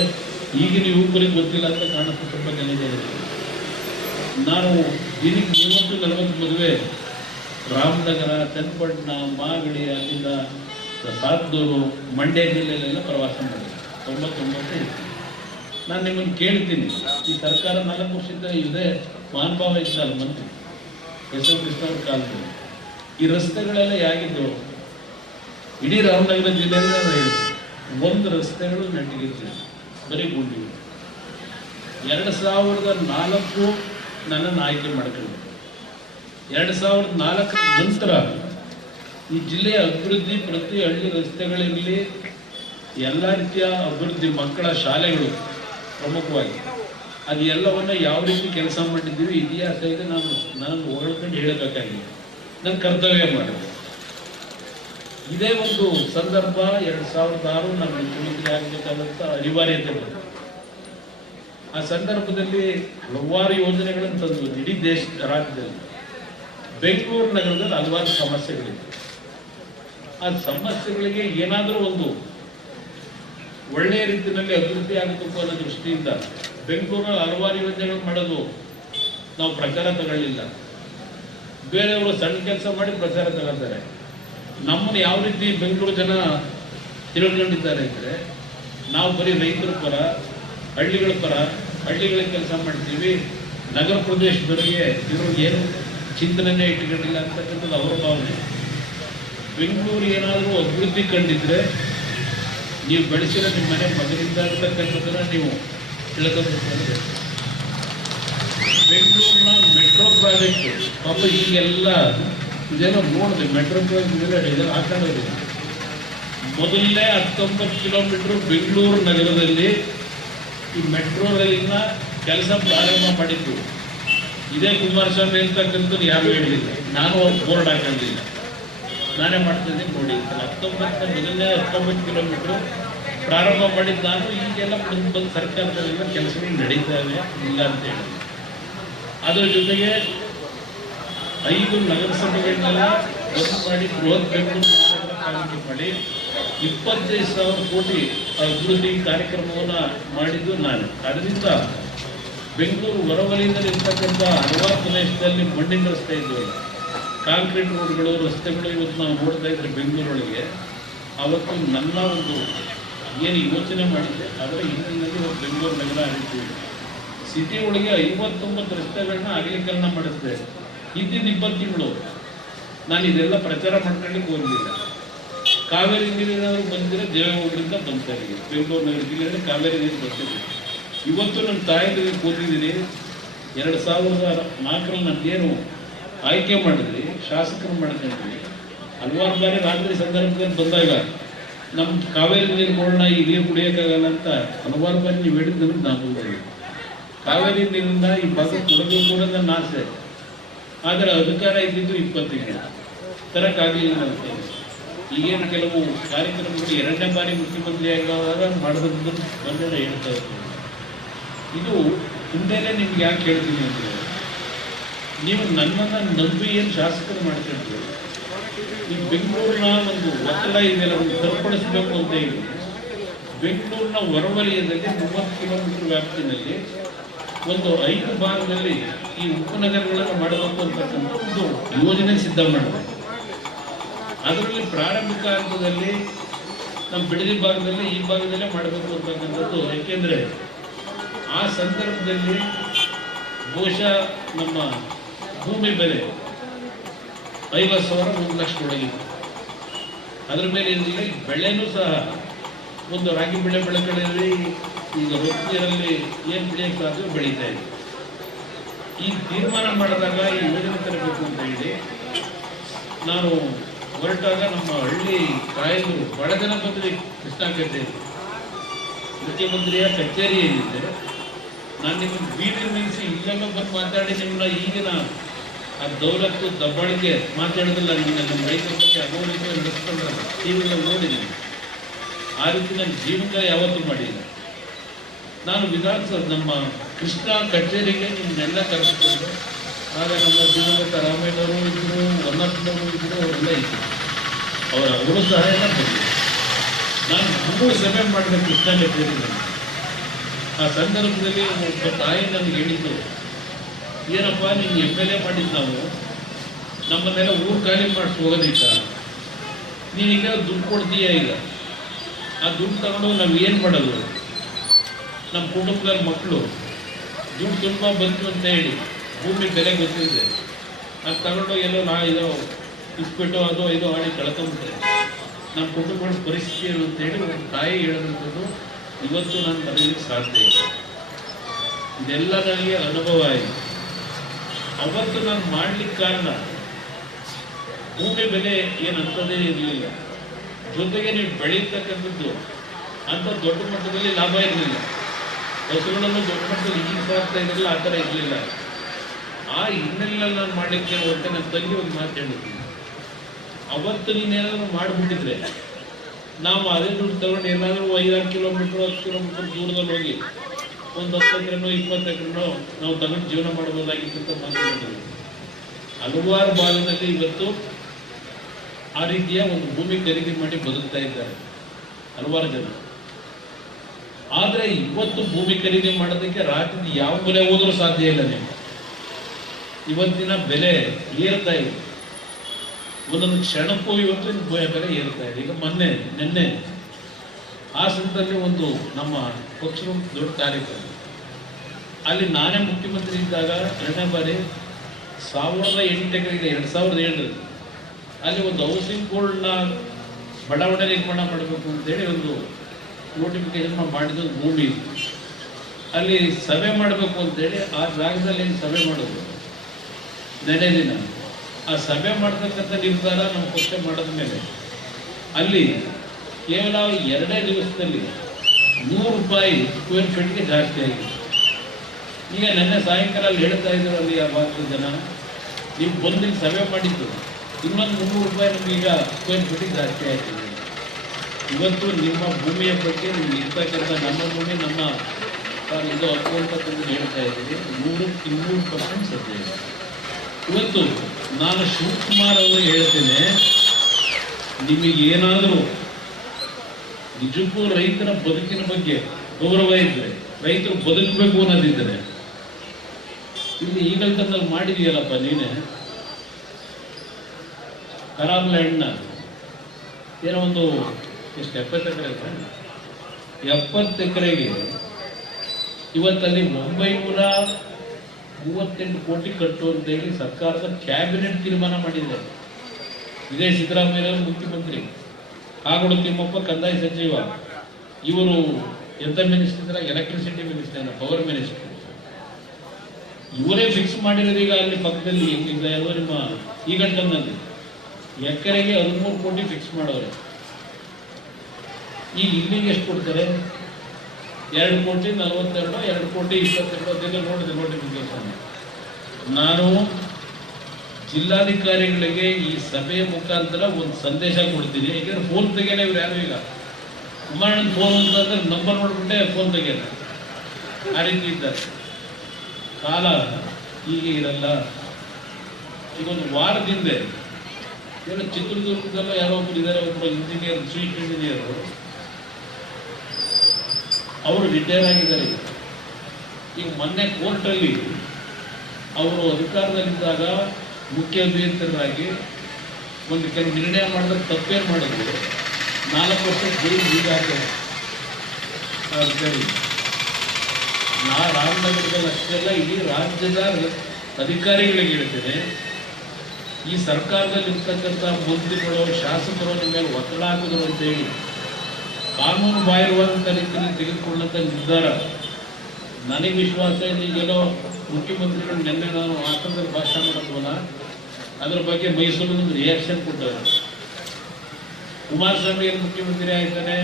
ಈಗಿನ ಯುವಕರಿಗೆ ಗೊತ್ತಿಲ್ಲ ಅಂತ ಕಾಣುತ್ತೆ ತುಂಬ ಜನಗಳಿಗೆ. ನಾನು ದಿನಕ್ಕೆ 30-40 ಮದುವೆ ರಾಮನಗರ, ಚನ್ನಪಟ್ಟಣ, ಮಾಗಡಿ, ಅಲ್ಲಿಂದ ಸಾತೂರು, ಮಂಡ್ಯ ಜಿಲ್ಲೆಯಲ್ಲೆಲ್ಲ ಪ್ರವಾಸ ಮಾಡಿದೆ. 99 ನಾನು ನಿಮ್ಮನ್ನು ಕೇಳ್ತೀನಿ, ಈ ಸರ್ಕಾರ 4 ವರ್ಷದಿಂದ ಇದೆ, ಮಹಾನುಭಾವ ಇದ್ದಲ್ಲ ಮಂತ್ರಿ ಎಸ್ ಎಂ ಕೃಷ್ಣ ಅವ್ರ ಕಾಲದಲ್ಲಿ ಈ ರಸ್ತೆಗಳೆಲ್ಲ ಹೇಗಿದ್ದವು ಇಡೀ ರಾಮನಗರ ಜಿಲ್ಲೆಯಲ್ಲಿ ನಾನು ಹೇಳಿದೆ. 1 ರಸ್ತೆಗಳು ನೆಟ್ಟಿಗಿತ್ತು, ಬರೀ ಗುಂಡಿಗಳು. 2004 ನನ್ನನ್ನು ಆಯ್ಕೆ ಮಾಡ್ಕೊಂಡು 2004 ನಂತರ ಈ ಜಿಲ್ಲೆಯ ಅಭಿವೃದ್ಧಿ ಪ್ರತಿ ಹಳ್ಳಿ ರಸ್ತೆಗಳಿರಲಿ, ಎಲ್ಲ ರೀತಿಯ ಅಭಿವೃದ್ಧಿ, ಮಕ್ಕಳ ಶಾಲೆಗಳು ಪ್ರಮುಖವಾಗಿ ಅದು ಎಲ್ಲವನ್ನ ಯಾವ ರೀತಿ ಕೆಲಸ ಮಾಡಿದ್ದೀವಿ ಇತಿಹಾಸ ಇದೆ. ನಾನು ಹೊಗಳ್ಕೊಂಡು ಹೇಳಬೇಕಾಗಿದೆ, ನನ್ನ ಕರ್ತವ್ಯ ಮಾಡಿದೆ. ಇದೇ ಒಂದು ಸಂದರ್ಭ 2006 ನಾನು ಮುಖ್ಯಮಂತ್ರಿ ಆಗಬೇಕಾದಂಥ ಅನಿವಾರ್ಯತೆ ಬಂತು. ಆ ಸಂದರ್ಭದಲ್ಲಿ ಹಲವಾರು ಯೋಜನೆಗಳನ್ನು ತಂದು ಇಡೀ ರಾಜ್ಯದಲ್ಲಿ ಬೆಂಗಳೂರು ನಗರದಲ್ಲಿ ಹಲವಾರು ಸಮಸ್ಯೆಗಳಿವೆ. ಆ ಸಮಸ್ಯೆಗಳಿಗೆ ಏನಾದರೂ ಒಂದು ಒಳ್ಳೆಯ ರೀತಿಯಲ್ಲಿ ಅಭಿವೃದ್ಧಿ ಆಗಬೇಕು ಅನ್ನೋ ದೃಷ್ಟಿಯಿಂದ ಬೆಂಗಳೂರಲ್ಲಿ ಹಲವಾರು ಯೋಜನೆಗಳು ಮಾಡೋದು ನಾವು ಪ್ರಚಾರ ತಗೊಳ್ಳಿಲ್ಲ. ಬೇರೆಯವರು ಸಣ್ಣ ಕೆಲಸ ಮಾಡಿ ಪ್ರಚಾರ ತಗೊಳ್ತಾರೆ. ನಮ್ಮನ್ನು ಯಾವ ರೀತಿ ಬೆಂಗಳೂರು ಜನ ತಿಳ್ಕೊಂಡಿದ್ದಾರೆ ಅಂದರೆ, ನಾವು ಬರೀ ರೈತರ ಪರ, ಹಳ್ಳಿಗಳ ಪರ, ಹಳ್ಳಿಗಳಿಗೆ ಕೆಲಸ ಮಾಡ್ತೀವಿ, ನಗರ ಪ್ರದೇಶದವರಿಗೆ ಇವರು ಏನು ಚಿಂತನೆಯೇ ಇಟ್ಟುಕೊಂಡಿಲ್ಲ ಅಂತಕ್ಕಂಥದ್ದು ಅವರ ಭಾವನೆ. ಬೆಂಗಳೂರು ಏನಾದರೂ ಅಭಿವೃದ್ಧಿ ಕಂಡಿದ್ರೆ ನೀವು ಬೆಳೆಸಿರೋ ನಿಮ್ಮ ಮನೆ ಮಗನಿಂದ ಅಂತಕ್ಕಂಥದ್ದನ್ನು ನೀವು ತಿಳ್ಕೊಬೇಕು. ಬೆಂಗಳೂರಿನ ಮೆಟ್ರೋ ಪ್ರಾಜೆಕ್ಟ್ ಪಾಪ ಈಗೆಲ್ಲ ಇದೇನೋ ನೋಡಿದೆ, ಮೆಟ್ರೋ ಪ್ರಾಜೆಕ್ಟ್ ಇದೆಲ್ಲ ಹಾಕೊಂಡೋಗಿದೆ. ಮೊದಲನೇ 19 ಕಿಲೋಮೀಟರ್ ಬೆಂಗಳೂರು ನಗರದಲ್ಲಿ ಈ ಮೆಟ್ರೋ ರೈಲಿನ ಕೆಲಸ ಪ್ರಾರಂಭ ಮಾಡಿದ್ದು ಇದೇ ಕುಮಾರಸ್ವಾಮಿ ಅಂತಕ್ಕಂಥದ್ದು ಯಾರು ಹೇಳಲಿಲ್ಲ. ನಾನು ಅವ್ರು ಬೋರ್ಡ್ ಹಾಕೊಂಡಿಲ್ಲ, ನಾನೇ ಮಾಡ್ತಿದ್ದೆ ನೋಡಿ. 19 ಕಿಲೋಮೀಟರ್ ಪ್ರಾರಂಭ ಮಾಡಿದ್ದು ನಾನು. ಈಗೆಲ್ಲ ಬಂದು ಸರ್ಕಾರದಲ್ಲಿನ ಕೆಲಸಗಳು ನಡೀತಾವೆ, ಇಲ್ಲ ಅಂತ ಹೇಳಿ. ಅದರ ಜೊತೆಗೆ 5 ನಗರಸಭೆಗಳನ್ನೆಲ್ಲ ಬಂದ್ ಮಾಡಿ ಬೃಹತ್ ಬೆಂಗಳೂರು ಮಹಾನಗರ ಮಾಡಿ 25,000 ಕೋಟಿ ಅಭಿವೃದ್ಧಿ ಕಾರ್ಯಕ್ರಮವನ್ನು ಮಾಡಿದ್ದು ನಾನು. ಅದರಿಂದ ಬೆಂಗಳೂರು ಹೊರವಲಯದಲ್ಲಿ ಇರ್ತಕ್ಕಂಥ ಹಲವಾರು ಪ್ರದೇಶದಲ್ಲಿ ಮಣ್ಣಿನ ರಸ್ತೆ ಇದ್ದವು, ಕಾಂಕ್ರೀಟ್ ರೋಡ್ಗಳು, ರಸ್ತೆಗಳು ಇವತ್ತು ನಾವು ನೋಡ್ತಾ ಇದ್ರೆ ಬೆಂಗಳೂರೊಳಗೆ. ಅವತ್ತು ನನ್ನ ಒಂದು ಏನು ಯೋಚನೆ ಮಾಡಿದ್ದೆ ಅದರ ಹಿನ್ನೆಲೆಯಲ್ಲಿ ಒಂದು ಬೆಂಗಳೂರು ನಗರ ಆಗಿತ್ತು. ಸಿಟಿ ಒಳಗೆ 59 ರಸ್ತೆಗಳನ್ನ ಅಗಲೀಕರಣ ಮಾಡಿದ್ದೆ. ಇದ್ದಿದ್ದು 20 ತಿಂಗಳು ನಾನು ಇದೆಲ್ಲ ಪ್ರಚಾರ ಮಾಡ್ಕೊಳ್ಳಿಕ್ಕೆ ಹೋಗಲಿಲ್ಲ. ಕಾವೇರಿ ನೀರೇನಾದರೂ ಬಂದಿದ್ರೆ ದೇವೇಗೌಡರಿಂದ ಬಂತಾರೆ. ಬೆಂಗಳೂರು ನಗರ ಜಿಲ್ಲೆಯಲ್ಲಿ ಕಾವೇರಿ ನೀರು ಬರ್ತಿದೆ. ಇವತ್ತು ನನ್ನ ತಾಯಿಗೆ ಕೂತಿದ್ದೀನಿ. 2004 ನನ್ನೇನು ಆಯ್ಕೆ ಮಾಡಿದ್ರಿ, ಶಾಸಕರು ಮಾಡ್ಕೊಂಡ್ರಿ. ಹಲವಾರು ಬಾರಿ ರಾತ್ರಿ ಸಂದರ್ಭದಲ್ಲಿ ಬಂದಾಗ ನಮ್ಮ ಕಾವೇರಿ ನೀರುಗಳನ್ನ ಇಲ್ಲಿ ಕುಡಿಯೋಕ್ಕಾಗಲ್ಲ ಅಂತ ಹಲವಾರು ಬಾರಿ ನೀವು ಹೇಳಿದ್ದನ್ನು ನಾವು ಬಂದಿದ್ದೀವಿ. ಕಾವೇರಿ ನೀರನ್ನ ಈ ಭಾಗ ಕೊಡಬೇಕು ಕೂಡ ನನ್ನ ಆಸೆ. ಆದರೆ ಅಧಿಕಾರ ಇದ್ದಿದ್ದು 20 ತಿಂಗಳು ತರಕ್ಕಾಗಲಿಲ್ಲ ಅಂತ. ಈಗೇನು ಕೆಲವು ಕಾರ್ಯಕ್ರಮಗಳು 2ನೇ ಬಾರಿ ಮುಖ್ಯಮಂತ್ರಿ ಆಗುವಾಗ ಮಾಡೋದನ್ನು ಬಂದ ಹೇಳ್ತಾ ಇರ್ತೀವಿ. ಇದು ಹಿಂದೆನೇ ನಿಮ್ಗೆ ಯಾಕೆ ಹೇಳ್ತೀನಿ ಅಂದರೆ, ನೀವು ನನ್ನನ್ನು ನಂಬಿ ಏನು ಶಾಸಕರು ಮಾಡ್ತಿದ್ರು, ಈ ಬೆಂಗಳೂರಿನ ಒಂದು ಒತ್ತಡ ಇದೆಲ್ಲ ಒಂದು ಸರಿಪಡಿಸಬೇಕು ಅಂತ ಹೇಳಿ ಬೆಂಗಳೂರಿನ ಹೊರವಲಯದಲ್ಲಿ 30 ಕಿಲೋಮೀಟರ್ ವ್ಯಾಪ್ತಿನಲ್ಲಿ ಒಂದು 5 ಭಾಗದಲ್ಲಿ ಈ ಉಪನಗರಗಳನ್ನು ಮಾಡಬೇಕು ಅಂತಕ್ಕಂಥ ಒಂದು ಯೋಜನೆ ಸಿದ್ಧ ಮಾಡಬೇಕು. ಅದರಲ್ಲಿ ಪ್ರಾರಂಭಿಕ ಹಂತದಲ್ಲಿ ನಮ್ಮ ಬಿಡದಿ ಭಾಗದಲ್ಲಿ ಈ ಭಾಗದಲ್ಲೇ ಮಾಡಬೇಕು ಅಂತಕ್ಕಂಥದ್ದು. ಏಕೆಂದರೆ ಆ ಸಂದರ್ಭದಲ್ಲಿ ಬಹುಶಃ ನಮ್ಮ ಭೂಮಿ ಬೆಲೆ 50,000 1 ಲಕ್ಷ ಒಳಗಿದೆ. ಅದರ ಮೇಲೆ ಏನಿಲ್ಲ, ಬೆಳೆನೂ ಸಹ ಒಂದು ರಾಗಿ ಬೆಳೆ ಬೆಳೆಗಳಲ್ಲಿ ಈಗ ರೊಕ್ಕೀರಲ್ಲಿ ಏನು ಬೆಳೆಯಕ್ಕೆ ಸಾಧ್ಯ ಬೆಳೀತಾ ಇದೆ. ಈ ತೀರ್ಮಾನ ಮಾಡಿದಾಗ ಈ ಯೋಜನೆ ತರಬೇಕು ಅಂತ ಹೇಳಿ ನಾನು ಹೊರಟಾಗ ನಮ್ಮ ಹಳ್ಳಿ ಕಾಯಂದರು ಬಹಳ ಜನ ಬಂದ್ರಿ. ಕೃಷ್ಣಾಕತೆ ಮುಖ್ಯಮಂತ್ರಿಯ ಕಚೇರಿ ಏನಿದೆ, ನಾನು ನಿಮ್ಮನ್ನು ಬೀದಿ ನಿಲ್ಲಿಸಿ ಇಲ್ಲೆಲ್ಲ ಬಂದು ಮಾತಾಡಿ ನಿಮ್ಮನ್ನ ಈಗಿನ ಆ ದೌಲತ್ತು ದಬ್ಬಾಳಿಕೆ ಮಾತಾಡೋದಿಲ್ಲ. ನಮ್ಮ ರೈತರ ಬಗ್ಗೆ ಅಗೌರವ ನಡೆಸ್ಕೊಂಡ್ರೆ ಟಿವಿಗಳಲ್ಲಿ ನೋಡಿದ್ದೀನಿ. ಆ ರೀತಿ ನನ್ನ ಜೀವನ ಯಾವತ್ತೂ ಮಾಡಿಲ್ಲ. ನಾನು ವಿಧಾನಸಭೆ ನಮ್ಮ ಕೃಷ್ಣ ಕಚೇರಿಗೆ ನಿಮ್ಮನ್ನೆಲ್ಲ ಕರೆಸಿಕೊಂಡು, ಆಗ ನಮ್ಮ ದಿವಂಗತ ರಾಮಯ್ಯನವರು ಇದ್ದರು, ಹೊನ್ನಪ್ಪನವರು ಇದ್ದರು, ಅವರೆಲ್ಲ ಇದ್ದರು. ಅವರು ಸಹಾಯನ ಬಂದರು. ನಾನು 3 ಸಭೆ ಮಾಡಿದೆ ಕೃಷ್ಣ ಕಚೇರಿಯಲ್ಲಿ. ಆ ಸಂದರ್ಭದಲ್ಲಿ ಒಬ್ಬ ತಾಯಿ ನನಗೆ ಹೇಳಿದ್ದು, ಏನಪ್ಪ ನೀನು MLA ಮಾಡಿದ್ದು, ನಾವು ನಮ್ಮನ್ನೆಲ್ಲ ಊರು ಖಾಲಿ ಮಾಡಿಸಿ ಹೋಗೋದಿಲ್ಲ, ನೀನೀಗ ದುಡ್ಡು ಕೊಡ್ತೀಯ, ಈಗ ಆ ದುಡ್ಡು ತಗೊಂಡು ನಾವು ಏನು ಮಾಡೋದು, ನಮ್ಮ ಕುಟುಂಬದ ಮಕ್ಕಳು ದುಡ್ಡು ತುಂಬ ಬಂತು ಅಂತ ಹೇಳಿ ಭೂಮಿ ಬೆಲೆ ಗೊತ್ತಿದೆ, ಅದು ತಗೊಂಡು ಎಲ್ಲೋ ಇದೋ ಇಸ್ಬಿಟ್ಟು ಅದೋ ಇದೋ ಆಡಿ ಕಳ್ಕೊಂಬಿಟ್ರೆ ನಮ್ಮ ಕುಟುಂಬದ ಪರಿಸ್ಥಿತಿ ಏನು ಅಂತೇಳಿ ಒಂದು ತಾಯಿ ಹೇಳಿದಂಥದ್ದು ಇವತ್ತು ನಾನು ಬರಲಿಕ್ಕೆ ಸಾಧ್ಯ ಇಲ್ಲ. ಇದೆಲ್ಲ ನನಗೆ ಅನುಭವ ಆಯಿತು. ಅವತ್ತು ನಾನು ಮಾಡ್ಲಿಕ್ಕೆ ಕಾರಣ ಭೂಮಿ ಬೆಲೆ ಏನು ಅಂಥದ್ದೇ ಇರಲಿಲ್ಲ. ಜೊತೆಗೆ ನೀವು ಬೆಳೀತಕ್ಕಂಥದ್ದು ಅಂತ ದೊಡ್ಡ ಮಟ್ಟದಲ್ಲಿ ಲಾಭ ಇರಲಿಲ್ಲ. ಬಸ್ಸುಗಳನ್ನು ದೊಡ್ಡ ಮಟ್ಟದಲ್ಲಿ ಈಗ ಸಾಗ್ತಾ ಇದ್ರಲ್ಲ, ಆ ಥರ ಇರಲಿಲ್ಲ. ಆ ಹಿನ್ನೆಲೆಯಲ್ಲಿ ನಾನು ಮಾಡಲಿಕ್ಕೆ ಹೊರಟೆ. ನನ್ನ ತಂಗಿ ಒಂದು ಮಾತು ಹೇಳಿದ್ದೀನಿ, ಅವತ್ತು ನೀನೇನಾದರೂ ಮಾಡಿಬಿಟ್ಟಿದ್ರೆ ನಾವು ಅದೇ ದುಡ್ಡು ತಗೊಂಡು ಏನಾದರೂ 5-6 ಕಿಲೋಮೀಟ್ರ್ 10 ಕಿಲೋಮೀಟ್ರ್ ದೂರದಲ್ಲಿ ಹೋಗಿ ಒಂದು 10 ಎಕರೆನೋ 20 ಎಕರೆನೋ ನಾವು ತಗೊಂಡು ಜೀವನ ಮಾಡ್ಬೋದಾಗಿತ್ತು ಅಂತ ಮಾತಾಡಿದ್ವಿ. ಹಲವಾರು ಭಾಗದಲ್ಲಿ ಇವತ್ತು ಆ ರೀತಿಯ ಒಂದು ಭೂಮಿ ಖರೀದಿ ಮಾಡಿ ಬದುಕ್ತಾ ಇದ್ದಾರೆ ಹಲವಾರು ಜನ. ಆದರೆ ಇವತ್ತು ಭೂಮಿ ಖರೀದಿ ಮಾಡೋದಕ್ಕೆ ರಾಜ್ಯದ ಯಾವ ಬೆಲೆ ಹೋದ್ರೂ ಸಾಧ್ಯ ಇಲ್ಲ. ನೀವು ಇವತ್ತಿನ ಬೆಲೆ ಏರ್ತಾ ಇದೆ, ಒಂದೊಂದು ಕ್ಷಣಕ್ಕೂ ಇವತ್ತು ಬೆಲೆ ಏರ್ತಾ ಇದೆ. ಈಗ ನಿನ್ನೆ ಹಾಸನದಲ್ಲಿ ಒಂದು ನಮ್ಮ ಪಕ್ಷದ ದೊಡ್ಡ ಕಾರ್ಯಕ್ರಮ, ಅಲ್ಲಿ ನಾನೇ ಮುಖ್ಯಮಂತ್ರಿ ಇದ್ದಾಗ 2ನೇ ಬಾರಿ 1008 ಎಕರೆಗೆ 2007 ಅಲ್ಲಿ ಒಂದು ಹೌಸಿಂಗ್ ಬೋರ್ಡ್ನ ಬಡಾವಣೆ ನಿರ್ಮಾಣ ಮಾಡಬೇಕು ಅಂತೇಳಿ ಒಂದು ನೋಟಿಫಿಕೇಶನ್ ಮಾಡಿದ ಭೂಮಿ ಇತ್ತು. ಅಲ್ಲಿ ಸಭೆ ಮಾಡಬೇಕು ಅಂತೇಳಿ ಆ ಜಾಗದಲ್ಲಿ ಸಭೆ ಮಾಡೋದು ನೆನೆ ದಿನ ಆ ಸಭೆ ಮಾಡ್ತಕ್ಕಂಥ ನಿರ್ಧಾರ ನಮ್ಮ ಪಕ್ಷ ಮಾಡಿದ ಮೇಲೆ ಅಲ್ಲಿ ಕೇವಲ 2 ದಿವಸದಲ್ಲಿ 100 ರೂಪಾಯಿ ಸ್ಕ್ವೇರ್ ಫೀಟ್ಗೆ ಜಾಸ್ತಿ ಆಗಿದೆ. ಈಗ ನೆನ್ನೆ ಸಾಯಂಕಾಲ ಅಲ್ಲಿ ಹೇಳ್ತಾ ಇದ್ರು ಅಲ್ಲಿ ಆ ಭಾಗದ ಜನ, ನೀವು ಬಂದು ಸಭೆ ಮಾಡಿದ್ದು ಇನ್ನೊಂದು 300 ರೂಪಾಯಿ ನಮಗೀಗ ಸ್ಕ್ವೇರ್ ಫೀಟಿಗೆ ಜಾಸ್ತಿ ಆಗ್ತದೆ. ಇವತ್ತು ನಿಮ್ಮ ಭೂಮಿಯ ಬಗ್ಗೆ ನಿಮ್ಗೆ ಇರ್ತಕ್ಕಂಥ ನಮ್ಮ ಭೂಮಿ ನಮ್ಮ ಇದು ಹಕ್ಕು ಅಂತ ಹೇಳ್ತಾ ಇದ್ದೀವಿ. 100% ಸತ್ಯ ಇದೆ. ಇವತ್ತು ನಾನು ಶಿವಕುಮಾರ್ ಅವರು ಹೇಳ್ತೇನೆ, ನಿಮಗೇನಾದರೂ ನಿಜಕ್ಕೂ ರೈತರ ಬದುಕಿನ ಬಗ್ಗೆ ಗೌರವ ಇದ್ದರೆ, ರೈತರು ಬದುಕಬೇಕು ಅನ್ನೋದಿದ್ದರೆ, ಇಲ್ಲಿ ಈಗಲ್ತನಲ್ಲಿ ಮಾಡಿದೆಯಲ್ಲಪ್ಪ ನೀನೆ ಖರಾಬ್ ಲ್ಯಾಂಡ್ನ ಏನೋ ಒಂದು ಎಷ್ಟು 70 ಎಕರೆ 70 ಎಕರೆಗೆ ಇವತ್ತಲ್ಲಿ 938 ಕೋಟಿ ಕಟ್ಟು ಅಂತೇಳಿ ಸರ್ಕಾರದ ಕ್ಯಾಬಿನೆಟ್ ತೀರ್ಮಾನ ಮಾಡಿದೆ. ಇದೇ ಸಿದ್ದರಾಮಯ್ಯ ಮುಖ್ಯಮಂತ್ರಿ, ಕಾಗೋಡು ತಿಮ್ಮಪ್ಪ ಕಂದಾಯ ಸಚಿವ, ಇವರು ಎಂತ minister, electricity minister, power minister, ಇವರೇ ಫಿಕ್ಸ್ ಮಾಡಿರೋದು. ಈಗ ಅಲ್ಲಿ ಪಕ್ಕದಲ್ಲಿ ಯಾವುದೋ ನಿಮ್ಮ ಈಗಂಟನಲ್ಲಿ ಎಕರೆಗೆ 13 ಕೋಟಿ ಫಿಕ್ಸ್ ಮಾಡೋರೆ. ಈಗ ಇಲ್ಲಿಗೆ ಎಷ್ಟು ಕೊಡ್ತಾರೆ? 2 ಕೋಟಿ 42, 2 ಕೋಟಿ 22 ಅದೆಲ್ಲ ನೋಡಿದೆ ನೋಟಿಫಿಕೇಶನ್. ನಾನು ಜಿಲ್ಲಾಧಿಕಾರಿಗಳಿಗೆ ಈ ಸಭೆಯ ಮುಖಾಂತರ ಒಂದು ಸಂದೇಶ ಕೊಡ್ತೀನಿ. ಯಾಕೆಂದ್ರೆ ಫೋನ್ ತೆಗೆಯಲ್ಲ ಇವ್ರು ಯಾರು. ಈಗ ಕುಮಾರಣ್ಣನ ಫೋನ್ ಅಂತಂದ್ರೆ ನಂಬರ್ ನೋಡ್ಬಿಟ್ಟೆ ಫೋನ್ ತೆಗೆಯಲ್ಲ, ಆ ರೀತಿ ಇದ್ದಾರೆ. ಕಾಲ ಹೀಗೆ ಇರಲ್ಲ. ಈಗ ಒಂದು ವಾರದಿಂದ ಏನೋ ಚಿತ್ರದುರ್ಗದಲ್ಲ ಯಾರೋ ಒಬ್ಬರು ಇದ್ದಾರೆ, ಒಬ್ಬರು ಇಂಜಿನಿಯರ್, ಸ್ವೀಟ್ ಇಂಜಿನಿಯರು, ಅವರು ರಿಟೈರ್ ಆಗಿದ್ದಾರೆ. ಈಗ ಮೊನ್ನೆ ಕೋರ್ಟಲ್ಲಿ ಅವರು ಅಧಿಕಾರದಲ್ಲಿದ್ದಾಗ ಮುಖ್ಯ ಅಭಿಯಂತರಾಗಿ ಒಂದು ಕೆಲವು ನಿರ್ಣಯ ಮಾಡಿದ್ರೆ ತಪ್ಪೇನು ಮಾಡಿದ್ರು, 4 ವರ್ಷ ಜೈಲು ಈಗ ಹಾಕಿದೆ. ಸರಿ, ರಾಮನಗರದಲ್ಲಿ ಅಷ್ಟೆಲ್ಲ ಇಡೀ ರಾಜ್ಯದ ಅಧಿಕಾರಿಗಳಿಗೆ ಹೇಳ್ತೇನೆ, ಈ ಸರ್ಕಾರದಲ್ಲಿ ಇರ್ತಕ್ಕಂಥ ಮಂತ್ರಿಗಳು, ಶಾಸಕರು ನಿಮ್ಮ ಮೇಲೆ ಒತ್ತಡ ಹಾಕಿದ್ರು ಅಂತೇಳಿ ಕಾನೂನು ಬಾಹಿರವಾದಂಥ ರೀತಿಯಲ್ಲಿ ತೆಗೆದುಕೊಳ್ಳಂಥ ನಿರ್ಧಾರ ನನಗೆ ವಿಶ್ವಾಸ ಇದೆ. ಈಗೆಲ್ಲೋ ಮುಖ್ಯಮಂತ್ರಿಗಳು ನಿನ್ನೆ ನಾನು ಹಾಸನದಲ್ಲಿ ಭಾಷಣ ಮಾಡೋದಲ್ಲ, ಅದರ ಬಗ್ಗೆ ಮೈಸೂರಿನ ರಿಯಾಕ್ಷನ್ ಕೊಟ್ಟರು. ಕುಮಾರಸ್ವಾಮಿ ಏನು ಮುಖ್ಯಮಂತ್ರಿ ಆಯ್ತಾನೆ,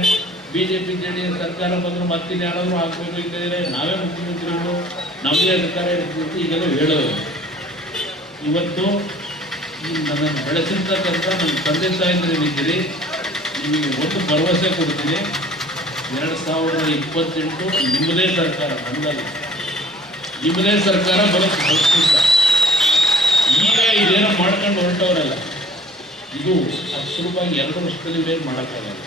ಬಿಜೆಪಿ JDS ಸರ್ಕಾರ ಬಂದರೂ ಮತ್ತೆ ಯಾರಾದರೂ ಹಾಕ್ಬೇಕು ಇದ್ದರೆ ನಾವೇ ಮುಖ್ಯಮಂತ್ರಿಗಳು, ನಮಗೆ ಅಧಿಕಾರ ಇರ್ತೀವಿ ಈಗೆಲ್ಲ ಹೇಳೋರು. ಇವತ್ತು ನನ್ನನ್ನು ಬೆಳೆಸಿರ್ತಕ್ಕಂಥ ನನ್ನ ತಂದೆ ತಾಯಿಗಳಿದ್ದೀರಿ, ನಿಮಗೆ ಒಂದು ಭರವಸೆ ಕೊಡ್ತೀನಿ, 2028 ನಿಮ್ಮದೇ ಸರ್ಕಾರ, ನಮ್ಮದಲ್ಲ, ನಿಮ್ಮದೇ ಸರ್ಕಾರ ಬರುತ್ತೆ. ಈಗ ಇದೇನೋ ಮಾಡ್ಕೊಂಡು ಹೊರಟವರಲ್ಲ, ಇದು ಅಷ್ಟು ಸುಲಭವಾಗಿ 2 ವರ್ಷದಲ್ಲಿ ಇವೇನು ಮಾಡೋಕ್ಕಾಗಲ್ಲ.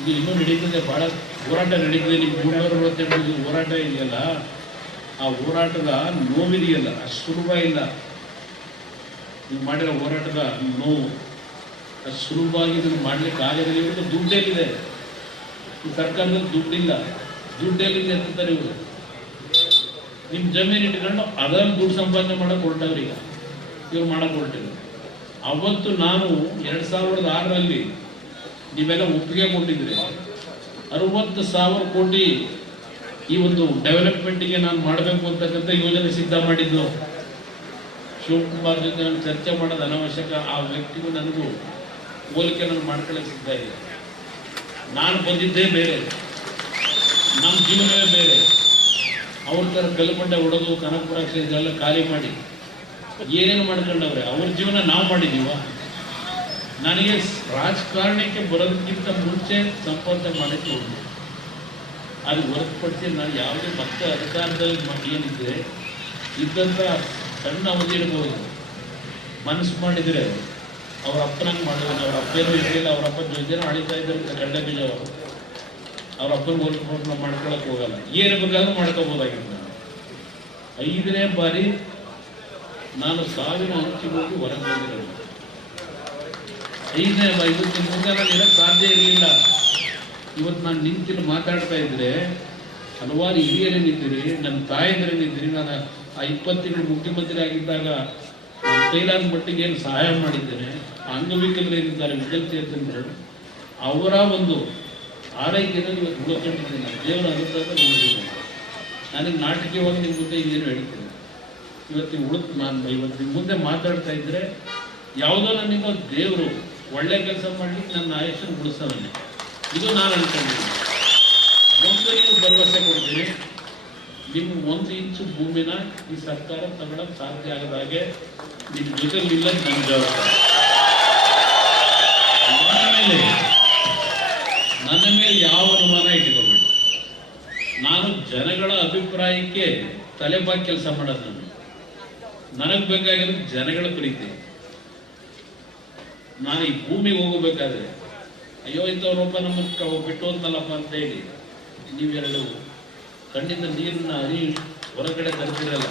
ಇದು ಇನ್ನೂ ನಡೀತದೆ, ಭಾಳ ಹೋರಾಟ ನಡೀತದೆ. ನಿಮ್ಮ 362 ಹೋರಾಟ ಇದೆಯಲ್ಲ, ಆ ಹೋರಾಟದ ನೋವಿದೆಯಲ್ಲ ಅಷ್ಟು ಸುಲಭ ಇಲ್ಲ. ನೀವು ಮಾಡಿರೋ ಹೋರಾಟದ ನೋವು ಅಷ್ಟು ಸುಲಭವಾಗಿ ಇದನ್ನು ಮಾಡಲಿಕ್ಕೆ ಆಗದಿಲ್ಲ. ಇವರು ದುಡ್ಡೇನಿದೆ, ಈ ಸರ್ಕಾರದಲ್ಲಿ ದುಡ್ಡಿಲ್ಲ, ದುಡ್ಡೆಲ್ಲಿದೆ ಅಂತಾರೆ ಇವರು. ನಿಮ್ಮ ಜಮೀನು ಇಟ್ಕೊಂಡು ಅದನ್ನು ದುಡ್ಡು ಸಂಪಾದನೆ ಮಾಡೋಕೆ ಹೊರಟವ್ರು. ಈಗ ಇವ್ರು ಮಾಡೋಕೆ ಹೊರಟಿದ್ರು. ಅವತ್ತು ನಾನು 2006ರಲ್ಲಿ ನೀವೆಲ್ಲ ಒಪ್ಪಿಗೆ ಕೊಟ್ಟಿದ್ರೆ 60,000 ಕೋಟಿ ಈ ಒಂದು ಡೆವಲಪ್ಮೆಂಟಿಗೆ ನಾನು ಮಾಡಬೇಕು ಅಂತಕ್ಕಂಥ ಯೋಜನೆ ಸಿದ್ಧ ಮಾಡಿದ್ದು. ಶಿವಕುಮಾರ್ ಜೊತೆ ನಾನು ಚರ್ಚೆ ಮಾಡೋದು ಅನಾವಶ್ಯಕ. ಆ ವ್ಯಕ್ತಿಗೂ ನನಗೂ ಹೋಲಿಕೆ ನಾನು ಮಾಡ್ಕೊಳ್ಳೋಕೆ ಸಿದ್ಧ ಇದೆ. ನಾನು ಬಂದಿದ್ದೇ ಬೇರೆ, ನಮ್ಮ ಜೀವನವೇ ಬೇರೆ. ಅವ್ರ ಥರ ಕಲ್ಮಂಡ ಹೊಡೆದು ಕನಕಪುರ ಇದೆಲ್ಲ ಖಾಲಿ ಮಾಡಿ ಏನೇನು ಮಾಡ್ಕೊಂಡವ್ರೆ. ಅವ್ರ ಜೀವನ ನಾವು ಮಾಡಿದ್ದೀವ? ನನಗೆ ರಾಜಕಾರಣಕ್ಕೆ ಬರೋದಕ್ಕಿಂತ ಮುಂಚೆ ಸಂಪಾದನೆ ಮಾಡೋಕ್ಕೆ ಹೋಗಿ ಅದು ಹೊರತುಪಡಿಸಿ ನಾನು ಯಾವುದೇ ಮತ್ತೆ ಅಧಿಕಾರದಲ್ಲಿ ಏನಿದ್ರೆ ಇದ್ದಂಥ ಸಣ್ಣ ಅವಧಿ ಇರ್ಬೋದು, ಮನಸ್ಸು ಮಾಡಿದರೆ ಅವ್ರ ಅಪ್ಪನಂಗೆ ಮಾಡೋದು. ಅವ್ರ ಅಪ್ಪೇನೂ ಇರಲಿಲ್ಲ, ಅವ್ರ ಅಪ್ಪನ ಜೊತೆನೂ ಅಳಿತಾ ಇದ್ದಾರೆ ಗಂಡ ಬೀಜ. ಅವ್ರ ಅಪ್ಪನ ಹೋಲ್ಕೊಂಡು ಮಾಡ್ಕೊಳಕ್ಕೆ ಹೋಗಲ್ಲ, ಏನು ಬೇಕಾದ್ರೂ ಮಾಡ್ಕೋಬೋದಾಗಿತ್ತು. ನಾನು 5ನೇ ಬಾರಿ ನಾನು ಸಾವಿನ ಹಂಚಿಗೆ ಹೋಗಿ ಹೊರಗೆ ಬಂದಿರೋದು. 5ನೇ ಬಾರಿ. ಇವತ್ತಿನ ಮುಂದೆ ನಾನು ಇರೋಕ್ಕೆ ಸಾಧ್ಯ ಇರಲಿಲ್ಲ. ಇವತ್ತು ನಾನು ನಿಂತಿಲ್ಲಿ ಮಾತಾಡ್ತಾ ಇದ್ರೆ ಹಲವಾರು ಹಿರಿಯರೇ ನಿಂತಿರಿ, ನನ್ನ ತಾಯಂದ್ರೆ ನಿಂತಿರಿ. ನಾನು ಆ 20 ತಿಂಗಳು ಮುಖ್ಯಮಂತ್ರಿ ಆಗಿದ್ದಾಗ ಕೈಲಾದ ಮಟ್ಟಿಗೆ ಏನು ಸಹಾಯ ಮಾಡಿದ್ದೇನೆ. ಅಂಗವಿಕಲರಿದ್ದಾರೆ, ವಿಕಲಚೇತನರು, ಅವರ ಒಂದು ಆರೈಕೆಯಲ್ಲಿ ಇವತ್ತು ಉಳ್ಕೊಂಡಿದ್ದೀನಿ. ನಾನು ದೇವರ ಅನುಗ್ರಹ ನೋಡಿದ್ದೀನಿ. ನನಗೆ ನಾಟಕೀಯವಾಗಿ ನಿಮ್ಮ ಮುಂದೆ ಏನು ಹೇಳ್ತೀನಿ. ನಾನು ಇವತ್ತು ನಿಮ್ಮ ಮುಂದೆ ಮಾತಾಡ್ತಾ ಇದ್ರೆ ಯಾವುದೋ ನನ್ನಿಂದ ದೇವರು ಒಳ್ಳೆ ಕೆಲಸ ಮಾಡಲಿಕ್ಕೆ ನನ್ನ ಆಯುಷ್ಯನ ಉಳಿಸೋದನ್ನೇ ಇದು ನಾನು ಅನ್ಕೊಂಡಿದ್ದೀನಿ. ಒಂದು ನೀವು ಭರವಸೆ ಕೊಡ್ತೀನಿ, ನಿಮ್ಮ 1 ಇಂಚು ಭೂಮಿನ ಈ ಸರ್ಕಾರ ತಗೊಳ್ಳೋಕೆ ಸಾಧ್ಯ ಆಗದ ಹಾಗೆ ನಿಮ್ಮ ಜೊತೆಲಿ ಇಲ್ಲ ನನ್ನ ಜವಾಬ್ದಾರಿ. ನನ್ನ ಮೇಲೆ ಯಾವ ಅನುಮಾನ ಇಟ್ಕೋಬೇಡಿ. ನಾನು ಜನಗಳ ಅಭಿಪ್ರಾಯಕ್ಕೆ ತಲೆಬಾಗಿ ಕೆಲಸ ಮಾಡೋದು. ನನಗೆ ಬೇಕಾಗಿರೋದು ಜನಗಳ ಪ್ರೀತಿ. ನಾನು ಈ ಭೂಮಿಗೆ ಹೋಗಬೇಕಾದ್ರೆ ಅಯ್ಯೋ ಇಂಥವ್ರೊಬ್ಬ ನಮ್ಮನ್ನು ಬಿಟ್ಟು ಹೋದ್ನಲ್ಲಪ್ಪ ಅಂತ ಹೇಳಿ ನೀವೆರಡು ಕಣ್ಣಿಂದ ನೀರನ್ನ ಹೊರಗಡೆ ತರ್ತಿರಲ್ಲ.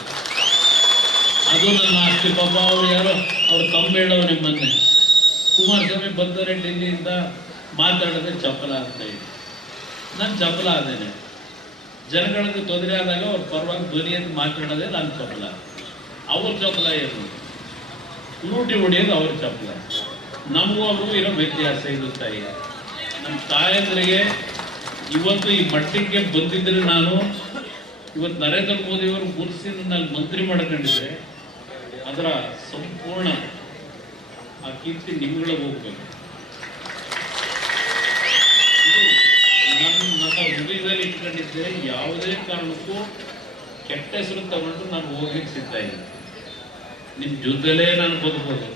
ಅದು ನನ್ನ ಆಸ್ತಿ. ಪಾಪ ಅವರು ಯಾರೋ ಅವ್ರು ಕಂಬೇಳವ ನಿಮ್ಮನ್ನೇ ಕುಮಾರಸ್ವಾಮಿ ಬಂದರೆ ಡೆಲ್ಲಿಯಿಂದ ಮಾತಾಡೋದೇ ಚಪಲ ಅಂತ ಹೇಳಿ ನಾನು ಚಪಲ ಆದೇನೆ. ಜನಗಳಿಗೆ ತೊಂದರೆ ಆದಾಗ ಅವ್ರ ಪರವಾಗಿ ಧ್ವನಿ ಅಂತ ಮಾತಾಡೋದೇ ನಾನು ಚಪಲ. ಅವ್ರ ಚಪಲ ಏನು? ಲೂಟಿ ಹೊಡೆಯೋದು ಅವ್ರ ಚಪಲ. ನಮಗೂ ಅವ್ರಿಗೂ ಇರೋ ವ್ಯತ್ಯಾಸ ಇದು ತಾಯಿ. ನಮ್ಮ ತಾಯಂದ್ರಿಗೆ ಇವತ್ತು ಈ ಮಟ್ಟಕ್ಕೆ ಬಂದಿದ್ರೆ ನಾನು ಇವತ್ತು ನರೇಂದ್ರ ಮೋದಿಯವರು ಗುರುತಿಸಿ ನಾನು ಮಂತ್ರಿ ಮಾಡ್ಕೊಂಡಿದ್ದೆ ಅದರ ಸಂಪೂರ್ಣ ಆ ಕೀರ್ತಿ ನಿಮ್ಗಳಿಗೆ ಹೋಗ್ಬೇಕು. ನನ್ನ ಹೃದಯದಲ್ಲಿ ಇಟ್ಕೊಂಡಿದ್ದೆ. ಯಾವುದೇ ಕಾರಣಕ್ಕೂ ಕೆಟ್ಟ ಹೆಸರು ತಗೊಂಡು ನಾನು ಹೋಗ್ಲಿಕ್ಕೆ ಸಿದ್ಧ ಇಲ್ಲ. ನಿಮ್ಮ ಜೊತೆಲೇ ನಾನು ಬದುಕೋದು.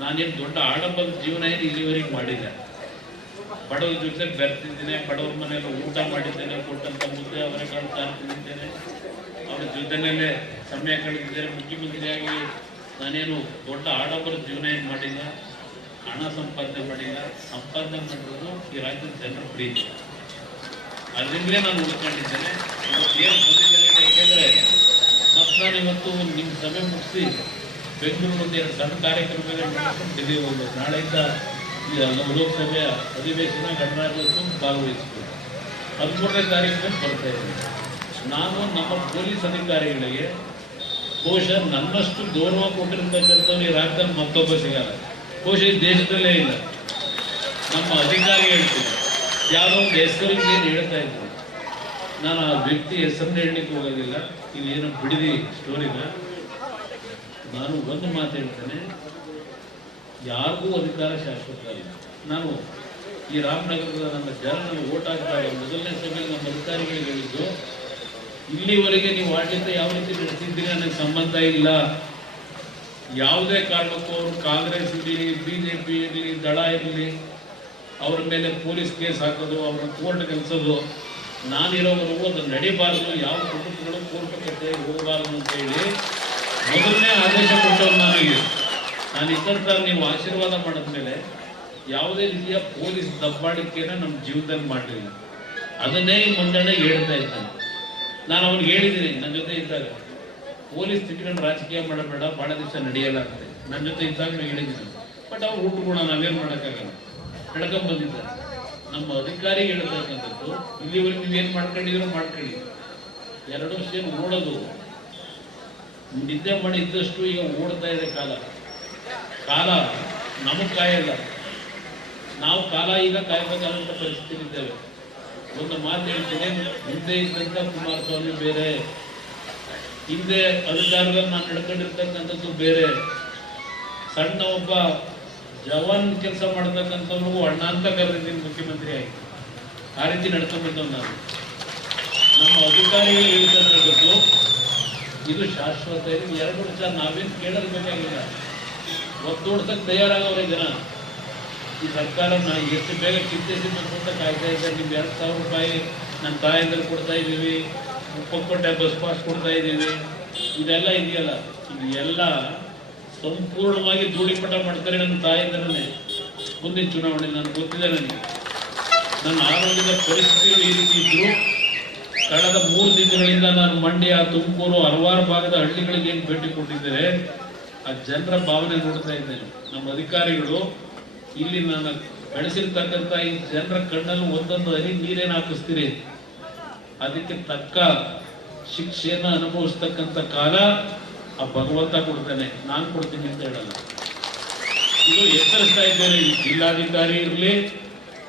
ನಾನೇನು ದೊಡ್ಡ ಆಡಂಬರದ ಜೀವನ ಏನು ಇಲ್ಲಿವರೆಗೆ ಮಾಡಿಲ್ಲ. ಬಡವ್ರ ಜೊತೆ ಬೆರ್ತಿದ್ದೇನೆ, ಬಡವ್ರ ಮನೆಯಲ್ಲ ಊಟ ಮಾಡಿದ್ದೇನೆ, ಕೊಟ್ಟಂತ ಮುದ್ದೆ ಅವರೆಕಾಳು ತಿಂದಿದ್ದೇನೆ, ಅವ್ರ ಜೊತೆನಲ್ಲೇ ಸಮಯ ಕಳೆದಿದ್ದೇನೆ. ಮುಖ್ಯಮಂತ್ರಿಯಾಗಿ ನಾನೇನು ದೊಡ್ಡ ಆಡಂಬರದ ಜೀವನ ಏನು ಮಾಡಿಲ್ಲ, ಹಣ ಸಂಪಾದನೆ ಮಾಡಿಲ್ಲ. ಸಂಪಾದನೆ ಮಾಡಿರೋದು ಈ ರಾಜ್ಯದ ಜನರ ಪ್ರೀತಿ. ಅದರಿಂದಲೇ ನಾನು ಉಳ್ಕೊಂಡಿದ್ದೇನೆ. ಏನು ಬಂದಿದ್ದೇನೆ ಯಾಕೆಂದರೆ ಮತ್ತು ನಾನು ಇವತ್ತು ನಿಮ್ಮ ಸಭೆ ಮುಗಿಸಿ ಬೆಂಗಳೂರು 2 ಸಣ್ಣ ಕಾರ್ಯಕ್ರಮಗಳು ಮಾಡ್ಕೊಂಡು ಡೆಲ್ಲಿ ಹೋಗ್ಬೇಕು. ನಾಳೆಯಿಂದ ಲೋಕಸಭೆಯ ಅಧಿವೇಶನ ಗಣರಾಜ್ಯೋತ್ಸವ ಭಾಗವಹಿಸಬೇಕು. 13ನೇ ತಾರೀಕು ಬರ್ತಾ ಇದ್ದೀನಿ. ನಾನು ನಮ್ಮ ಪೊಲೀಸ್ ಅಧಿಕಾರಿಗಳಿಗೆ ಬಹುಶಃ ನನ್ನಷ್ಟು ಗೌರವ ಕೊಟ್ಟಿರ್ತಕ್ಕಂಥವ್ರು ಈ ರಾಜ್ಯದಲ್ಲಿ ಮತ್ತೊಬ್ಬ ಸಿಗಲ್ಲ. ಬಹುಶಃ ಈ ದೇಶದಲ್ಲೇ ಇಲ್ಲ. ನಮ್ಮ ಅಧಿಕಾರಿ ಹೇಳ್ತೀನಿ, ಯಾವುದೋ ಒಂದು ಹೆಸರಿಗೆ ಏನು ಹೇಳ್ತಾ ಇದ್ರು. ನಾನು ಆ ವ್ಯಕ್ತಿ ಹೆಸರನ್ನ ಹೇಳಲಿಕ್ಕೆ ಹೋಗೋದಿಲ್ಲ. ಇದೇನು ಬಿಡಿದಿ ಸ್ಟೋರಿನ. ನಾನು ಒಂದು ಮಾತು ಹೇಳ್ತೇನೆ, ಯಾರಿಗೂ ಅಧಿಕಾರ ಶಾಶ್ವತ ಇಲ್ಲ. ನಾನು ಈ ರಾಮನಗರದ ನಮ್ಮ ಜನ ನನಗೆ ಓಟ್ ಹಾಕಿದಾಗ ಮೊದಲನೇ ಸಭೆಯಲ್ಲಿ ನಮ್ಮ ಅಧಿಕಾರಿಗಳಿಗೆ ಹೇಳಿದ್ದು, ಇಲ್ಲಿವರೆಗೆ ನೀವು ಆಡಳಿತ ಯಾವ ರೀತಿ ನಡೆಸಿದ್ದೀರಿ ನನಗೆ ಸಂಬಂಧ ಇಲ್ಲ. ಯಾವುದೇ ಕಾರಣಕ್ಕೂ ಅವರು ಕಾಂಗ್ರೆಸ್ ಇರಲಿ, BJP ಇರಲಿ, ದಳ ಇರಲಿ, ಅವ್ರ ಮೇಲೆ ಪೊಲೀಸ್ ಕೇಸ್ ಹಾಕೋದು, ಅವ್ರನ್ನ ಕೋರ್ಟ್ ಕಲಿಸೋದು ನಾನಿರೋವರೆಗೂ ಅದು ನಡೀಬಾರದು. ಯಾವ ಕುಟುಂಬಗಳು ಕೋರ್ಟ್ ಕಟ್ಟೆ ಹೋಗಬಾರದು ಅಂತ ಹೇಳಿ ಮೊದಲನೇ ಆದೇಶ ಕೊಟ್ಟವ್ರು ನನಗೆ. ನಾನು ಇದ್ದಂಥ ನೀವು ಆಶೀರ್ವಾದ ಮಾಡಿದ್ಮೇಲೆ ಯಾವುದೇ ರೀತಿಯ ಪೊಲೀಸ್ ದಬ್ಬಾಳಿಕೆನ ನಮ್ಮ ಜೀವನದಲ್ಲಿ ಮಾಡಲಿಲ್ಲ. ಅದನ್ನೇ ಈ ಮುಂದಡೆ ಹೇಳ್ತಾ ಇದ್ದಾನೆ. ನಾನು ಅವ್ನಿಗೆ ಹೇಳಿದ್ದೀನಿ, ನನ್ನ ಜೊತೆ ಇದ್ದಾಗ ಪೊಲೀಸ್ ತಿಟ್ಕೊಂಡು ರಾಜಕೀಯ ಮಾಡಬೇಡ, ಭಾಳ ದಿವಸ ನಡೆಯಲ್ಲ ಅಂತ ನನ್ನ ಜೊತೆ ಇದ್ದಾಗ ಹೇಳಿದ್ದೀನಿ. ಬಟ್ ಅವ್ರು ಹುಟ್ಟುಗುಣ, ನಾವೇನು ಮಾಡೋಕ್ಕಾಗಲ್ಲ, ನಡ್ಕೊಂಡ್ಬಂದಿದ್ದಾರೆ. ನಮ್ಮ ಅಧಿಕಾರಿ ಹೇಳ್ತಕ್ಕಂಥದ್ದು, ಇಲ್ಲಿವರೆಗೆ ನೀವೇನು ಮಾಡ್ಕೊಂಡಿದ್ರು ಮಾಡ್ಕೊಳ್ಳಿ, 2 ವರ್ಷ ಓಡೋದು ನಿದ್ದೆ ಮಾಡಿ ಇದ್ದಷ್ಟು ಈಗ ಓಡ್ತಾ ಇದೆ ಕಾಲ. ಕಾಲ ನಮಗೆ ಕಾಯಲ್ಲ, ನಾವು ಕಾಲ ಈಗ ಕಾಯಬೇಕಾದಂಥ ಪರಿಸ್ಥಿತಿ ಇದ್ದೇವೆ. ಒಂದು ಮಾತು ಹೇಳ್ತೀನಿ, ಹಿಂದೆ ಇದ್ದಂಥ ಕುಮಾರಸ್ವಾಮಿ ಬೇರೆ, ಹಿಂದೆ ಅಧಿಕಾರದಲ್ಲಿ ನಾನು ನಡ್ಕೊಂಡಿರ್ತಕ್ಕಂಥದ್ದು ಬೇರೆ. ಸಣ್ಣ ಒಬ್ಬ ಜವಾನ್ ಕೆಲಸ ಮಾಡ್ತಕ್ಕಂಥವ್ರಿಗೂ ಅಣ್ಣ ಅಂತ ಕರೆದಿದ್ದೀನಿ ಮುಖ್ಯಮಂತ್ರಿ ಆಗಿ. ಆ ರೀತಿ ನಡ್ಕೊಂಡ್ಬಂದವ್ ನಾನು. ನಮ್ಮ ಅಧಿಕಾರಿಗಳು ಹೇಳ್ತಕ್ಕಂಥದ್ದು ಇದು ಶಾಶ್ವತ, ಇದು 2 ವರ್ಷ ನಾವೇನು ಕೇಳೋದು ಬೇಕಾಗಿಲ್ಲ, ಒತ್ತೋಡ್ಸಕ್ಕೆ ತಯಾರಾಗವ್ರೆ ಜನ. ಈ ಸರ್ಕಾರನ ಎಷ್ಟು ಬೇಗ ಕಿತ್ತಿಸಬೇಕು ಅಂತ ಕಾಯ್ತಾ ಇದ್ದಾರೆ. ನೀವು 2,000 ರೂಪಾಯಿ ನನ್ನ ತಾಯಂದ್ರೆ ಕೊಡ್ತಾ ಇದ್ದೀವಿ, 30 ಕೋಟಿ ಬಸ್ ಪಾಸ್ ಕೊಡ್ತಾ ಇದ್ದೀವಿ, ಇದೆಲ್ಲ ಇದೆಯಲ್ಲ, ಇದೆಲ್ಲ ಸಂಪೂರ್ಣವಾಗಿ ಧೂಳಿಪಟ ಮಾಡ್ತಾರೆ ನನ್ನ ತಾಯಂದ್ರನ್ನೇ. ಮುಂದಿನ ಚುನಾವಣೆ ನನಗೆ ಗೊತ್ತಿದೆ. ನನ್ನ ಆರೋಗ್ಯದ ಪರಿಸ್ಥಿತಿಗಳು ಈ ರೀತಿ ಇದ್ರು ಕಳೆದ 3 ದಿನಗಳಿಂದ ನಾನು ಮಂಡ್ಯ, ತುಮಕೂರು, ಹಲವಾರು ಭಾಗದ ಹಳ್ಳಿಗಳಿಗೆ ಏನು ಭೇಟಿ ಕೊಟ್ಟಿದ್ದಾರೆ, ಆ ಜನರ ಭಾವನೆ ನೋಡ್ತಾ ಇದ್ದೇನೆ. ನಮ್ಮ ಅಧಿಕಾರಿಗಳು ಇಲ್ಲಿ ನಾನು ಬೆಳೆಸಿರ್ತಕ್ಕಂಥ ಈ ಜನರ ಕಣ್ಣಲ್ಲಿ ಒಂದೊಂದು ಹನಿ ನೀರೇನು ಹಾಕಿಸ್ತೀರಿ, ಅದಕ್ಕೆ ತಕ್ಕ ಶಿಕ್ಷೆಯನ್ನು ಅನುಭವಿಸ್ತಕ್ಕಂಥ ಕಾಲ ಆ ಭಗವಂತ ಕೊಡ್ತಾನೆ, ನಾನು ಕೊಡ್ತೀನಿ ಅಂತ ಹೇಳಲ್ಲ. ಇದು ಎಚ್ಚರಿಸ್ತಾ ಇದ್ದೇನೆ. ಈ ಜಿಲ್ಲಾಧಿಕಾರಿ ಇರಲಿ,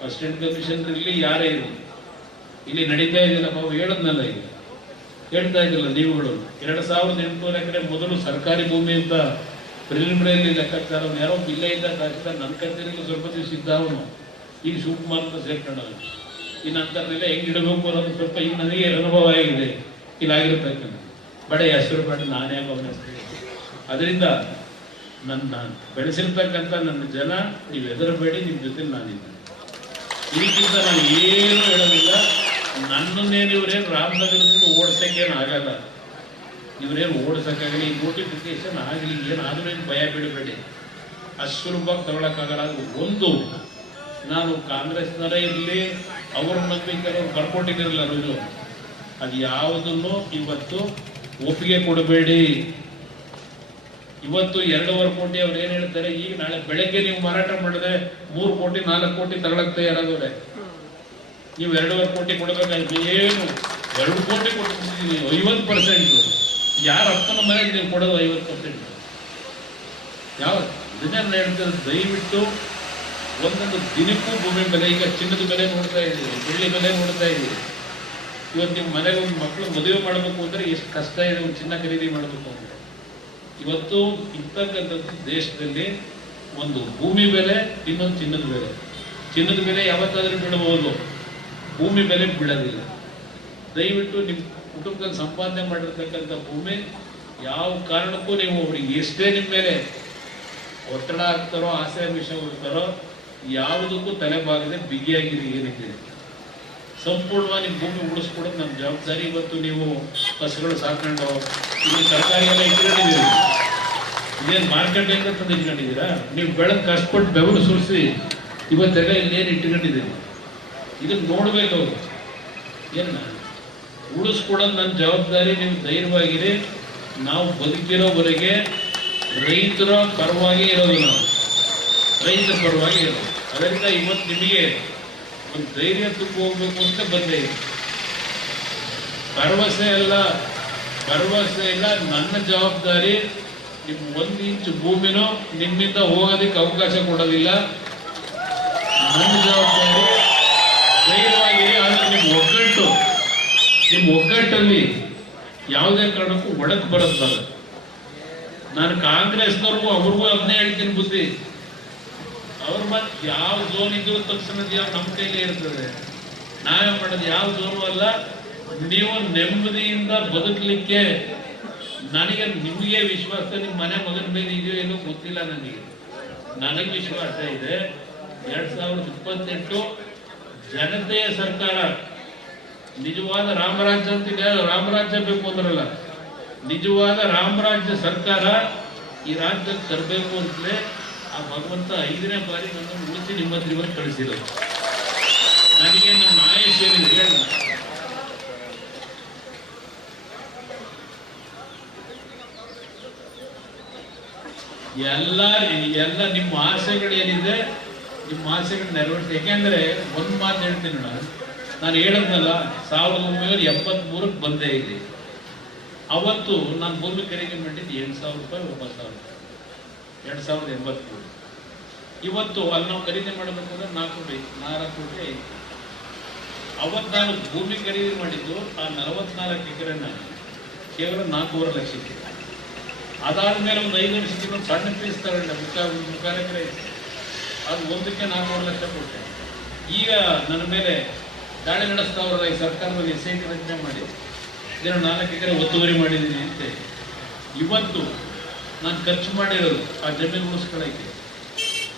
ಅಸಿಸ್ಟೆಂಟ್ ಕಮಿಷನರ್ ಇರಲಿ, ಯಾರೇ ಇರಲಿ, ಇಲ್ಲಿ ನಡೀತಾ ಇದೆಯಲ್ಲ, ನಾವು ಹೇಳದ್ನಲ್ಲ, ಈಗ ಹೇಳ್ತಾ ಇದ್ದಿಲ್ಲ ನೀವುಗಳು. 2,800 ಎಕರೆ ಮೊದಲು ಸರ್ಕಾರಿ ಭೂಮಿ ಅಂತ ಪ್ರಿಲಿಮಿನರಿ ಲೆಕ್ಕಾಚಾರ ಯಾರೋ ಬಿಲ್ಲೆಯಿಂದ ತಹಸೀಲ್ದಾರ್ ನನ್ನ ಕಚೇರಿಯಲ್ಲಿ ಸ್ವಲ್ಪ ದಿವಸ ಇದ್ದ ಅವನು, ಈಗ ಶಿವಕುಮಾರ್ ಅಂತ ಸೇರ್ಕೊಂಡವನು. ಇನ್ನು ಅಂತರ್ನೆಲ್ಲ ಹೆಂಗೆ ಇಡಬೇಕು ಅನ್ನೋದು ಸ್ವಲ್ಪ ಈಗ ನನಗೆ ಅನುಭವ ಆಗಿದೆ. ಇಲ್ಲಾಗಿರ್ತಕ್ಕಂಥ ಬಡ ಹೆಸರು ಬೇಡ, ನಾನೇ ಗಮನಿಸ್ತೀನಿ. ಅದರಿಂದ ನನ್ನ ಬೆಳೆಸಿರ್ತಕ್ಕಂಥ ನನ್ನ ಜನ, ನೀವು ಹೆದರಬೇಡಿ, ನಿಮ್ಮ ಜೊತೆ ನಾನಿದ್ದೆ. ಇದಕ್ಕಿಂತ ನಾನು ಏನು ಹೇಳೋದಿಲ್ಲ. ನನ್ನನ್ನೇನು ಇವರೇನು ರಾಮನಗರದಿಂದ ಓಡಿಸೋಕ್ಕೇನು ಆಗಲ್ಲ, ಇವರೇನು ಓಡಿಸೋಕ್ಕಾಗಲಿ, ಈ ನೋಟಿಫಿಕೇಶನ್ ಆಗಲಿ, ಏನಾದರೂ ಏನು ಭಯ ಬೀಳಬೇಡಿ, ಅಷ್ಟು ಸುಲಭವಾಗಿ ತಗೊಳಕ್ಕಾಗಲ್ಲ. ಒಂದು, ನಾನು ಕಾಂಗ್ರೆಸ್ನರೇ ಇರಲಿ, ಅವ್ರ ನಂಬಿಕೆ ಬರ್ಕೊಟ್ಟಿದ್ದಿರಲ್ಲ ರುಜು, ಅದು ಯಾವುದನ್ನು ಇವತ್ತು ಒಪ್ಪಿಗೆ ಕೊಡಬೇಡಿ. ಇವತ್ತು 2.5 ಕೋಟಿ ಅವ್ರು ಏನ್ ಹೇಳ್ತಾರೆ, ಈಗ ನಾಳೆ ಬೆಳಗ್ಗೆ ನೀವು ಮಾರಾಟ ಮಾಡಿದ್ರೆ 3 ಕೋಟಿ 4 ಕೋಟಿ ತಗೊಳಕ್ ತಯಾರಾದವ್ರೆ. ನೀವು 2.5 ಕೋಟಿ ಕೊಡಬೇಕಾಯ್ತು, ಏನು 2 ಕೋಟಿ ಕೊಟ್ಟಿದ್ದೀವಿ, 50%. ಯಾರ ಅಪ್ಪನ ಮನೆಗೆ ನೀವು ಕೊಡೋದು 50%? ಯಾವ ಇದನ್ನ ಹೇಳ್ತಾರೆ? ದಯವಿಟ್ಟು ಒಂದೊಂದು ದಿನಕ್ಕೂ ಭೂಮಿ ಬೆಲೆ, ಈಗ ಚಿನ್ನದ ಬೆಲೆ ನೋಡ್ತಾ ಇದ್ದೀವಿ, ಬೆಳ್ಳಿ ಬೆಲೆ ನೋಡ್ತಾ ಇದ್ದೀವಿ. ಇವತ್ತು ನಿಮ್ಮ ಮನೆಗೆ ಒಂದು ಮಕ್ಕಳು ಮದುವೆ ಮಾಡಬೇಕು ಅಂದ್ರೆ ಎಷ್ಟು ಕಷ್ಟ ಇದೆ, ಒಂದು ಚಿನ್ನ ಖರೀದಿ ಮಾಡಬೇಕು ಅಂದ್ರೆ. ಇವತ್ತು ಇರ್ತಕ್ಕಂಥದ್ದು ದೇಶದಲ್ಲಿ ಒಂದು ಭೂಮಿ ಬೆಲೆ, ಇನ್ನೊಂದು ಚಿನ್ನದ ಬೆಲೆ. ಚಿನ್ನದ ಬೆಲೆ ಯಾವತ್ತಾದ್ರೂ ಬಿಡಬಹುದು, ಭೂಮಿ ಬೆಲೆ ಬಿಡೋದಿಲ್ಲ. ದಯವಿಟ್ಟು ನಿಮ್ಮ ಕುಟುಂಬದಲ್ಲಿ ಸಂಪಾದನೆ ಮಾಡಿರ್ತಕ್ಕಂಥ ಭೂಮಿ ಯಾವ ಕಾರಣಕ್ಕೂ ನೀವು ಅವ್ರಿಗೆ ಎಷ್ಟೇ ನಿಮ್ಮ ಮೇಲೆ ಒತ್ತಡ ಹಾಕ್ತಾರೋ, ಆಸೆ ವಿಷಯ ಕೊಡ್ತಾರೋ, ಯಾವುದಕ್ಕೂ ತಲೆಬಾಗದೆ ಬಿಗಿಯಾಗಿರಿ. ಏನಿದೆ ಸಂಪೂರ್ಣವಾಗಿ ನಿಮ್ಮ ಭೂಮಿ ಉಳಿಸ್ಕೊಡೋದು ನಮ್ಮ ಜವಾಬ್ದಾರಿ. ಇವತ್ತು ನೀವು ಹಸುಗಳು ಸಾಕೊಂಡು ಇಲ್ಲಿ ತರಕಾರಿ ಎಲ್ಲ ಇಟ್ಕೊಂಡಿದ್ದೀರಿ, ಇದೇನು ಮಾರ್ಕೆಟಿಂದ ತಂದು ಇಟ್ಕೊಂಡಿದ್ದೀರಾ? ನೀವು ಬೆಳೆದು ಕಷ್ಟಪಟ್ಟು ಬೆವರು ಸುರಿಸಿ ಇವತ್ತೆಲ್ಲ ಇಲ್ಲೇನು ಇಟ್ಕೊಂಡಿದ್ದೀರಿ, ಇದನ್ನು ನೋಡ್ಬೇಕು. ಅವರು ಏನ ಉಳಿಸ್ಕೊಡೋದು ನನ್ನ ಜವಾಬ್ದಾರಿ. ನೀವು ಧೈರ್ಯವಾಗಿರಿ. ನಾವು ಬದುಕಿರೋವರೆಗೆ ರೈತರ ಪರವಾಗಿ ಇರೋದು, ನಾವು ರೈತರ ಪರವಾಗಿ ಇರೋದು. ಅದರಿಂದ ಇವತ್ತು ನಿಮಗೆ ಒಂದು ಧೈರ್ಯ ತುಂಬ ಹೋಗ್ಬೇಕು ಅಂತ ಬಂದೆ. ಭರವಸೆ ಇಲ್ಲ, ನನ್ನ ಜವಾಬ್ದಾರಿ. ನಿಮ್ಮ 1 ಇಂಚು ಭೂಮಿನೂ ನಿಮ್ಮಿಂದ ಹೋಗೋದಕ್ಕೆ ಅವಕಾಶ ಕೊಡೋದಿಲ್ಲ, ನನ್ನ ಜವಾಬ್ದಾರಿ. ಧೈರ್ಯವಾಗಿರಿ. ಆದರೆ ನಿಮ್ಮ ಒಗ್ಗಟ್ಟಲ್ಲಿ ಯಾವುದೇ ಕಾರಣಕ್ಕೂ ಒಡಕು ಬರುತ್ತಲ್ಲ. ನಾನು ಕಾಂಗ್ರೆಸ್ನವ್ರಿಗೂ ಅವ್ರಿಗೂ ಅದನ್ನೇ ಹೇಳ್ತೀನಿ ಬುದ್ಧಿ. ಅವ್ರ ಮತ್ತೆ ಯಾವ ಝೋನ್ ಇದ್ರು ತಕ್ಷಣದ ಯಾವ ನಮ್ಮ ಕೈಲೇ ಇರ್ತದೆ. ನಾವೇ ಮಾಡೋದು ಯಾವ ಝೋನು ಅಲ್ಲ. ನೀವು ನೆಮ್ಮದಿಯಿಂದ ಬದುಕಲಿಕ್ಕೆ ನಿಮಗೆ ವಿಶ್ವಾಸ, ನಿಮ್ಮ ಮನೆ ಮಗನ ಮೇಲೆ ಇದೆಯೋ ಏನೋ ಗೊತ್ತಿಲ್ಲ ನನಗೆ ವಿಶ್ವಾಸ ಇದೆ. 2028 ಜನತೆಯ ಸರ್ಕಾರ, ನಿಜವಾದ ರಾಮರಾಜ್ಯ ಅಂತಿದೆ. ರಾಮರಾಜ್ಯ ಬೇಕು ಅಂದ್ರಲ್ಲ, ನಿಜವಾದ ರಾಮರಾಜ್ಯ ಸರ್ಕಾರ ಈ ರಾಜ್ಯಕ್ಕೆ ತರಬೇಕು ಅಂತಲೇ ಆ ಭಗವಂತ 5ನೇ ಬಾರಿ ನನ್ನನ್ನು ಉಳಿಸಿ ನಿಮ್ಮ ಹತ್ರ ಕಳಿಸಿರೋದು. ನನಗೆ ನನ್ನ ಆಯಸ್ಸು ಏನಿದೆ ಹೇಳ, ಎಲ್ಲ ನಿಮ್ಮ ಆಸೆಗಳೇನಿದೆ, ನಿಮ್ಮ ಆಸೆಗಳು ನೆರವೇರಿಸಿ. ಯಾಕೆಂದ್ರೆ ಒಂದು ಮಾತು ಹೇಳ್ತೀನಿ ನಾನು ಹೇಳದ್ನಲ್ಲ, 1973ಕ್ಕೆ ಬಂದೇ ಇದೆ. ಅವತ್ತು ನಾನು ಭೂಮಿ ಖರೀದಿ ಮಾಡಿದ್ದು 8,000 ರೂಪಾಯಿ, 2083. ಇವತ್ತು ಅಲ್ಲಿ ನಾವು ಖರೀದಿ ಮಾಡಬೇಕಂದ್ರೆ 4 ಕೋಟಿ ಐತಿ. ಅವತ್ತು ನಾನು ಭೂಮಿ ಖರೀದಿ ಮಾಡಿದ್ದು ಆ 44 ಎಕರೆನ ಕೇವಲ 4.5 ಲಕ್ಷಕ್ಕೆ. ಅದಾದ್ಮೇಲೆ ಒಂದು 5 ವರ್ಷಕ್ಕೆ ಒಂದು ಸಣ್ಣ ಪೀಸ್ ತಗೊಂಡೆ, 3 ಎಕರೆ. ಅದು ಒಂದಕ್ಕೆ 4 ಲಕ್ಷ ಕೊಟ್ಟೆ. ಈಗ ನನ್ನ ಮೇಲೆ ದಾಳಿ ನಡೆಸ್ತಾವ್ರಲ್ಲ ಈ ಸರ್ಕಾರದಲ್ಲಿ SIT ರಚನೆ ಮಾಡಿ ಇದನ್ನು 4 ಎಕರೆ ಒತ್ತುವರಿ ಮಾಡಿದ್ದೀನಿ ಅಂತ. ಇವತ್ತು ನಾನು ಖರ್ಚು ಮಾಡಿರೋದು ಆ ಜಮೀನು ಉಳಿಸ್ಕೊಳ್ಳೋಕ್ಕೆ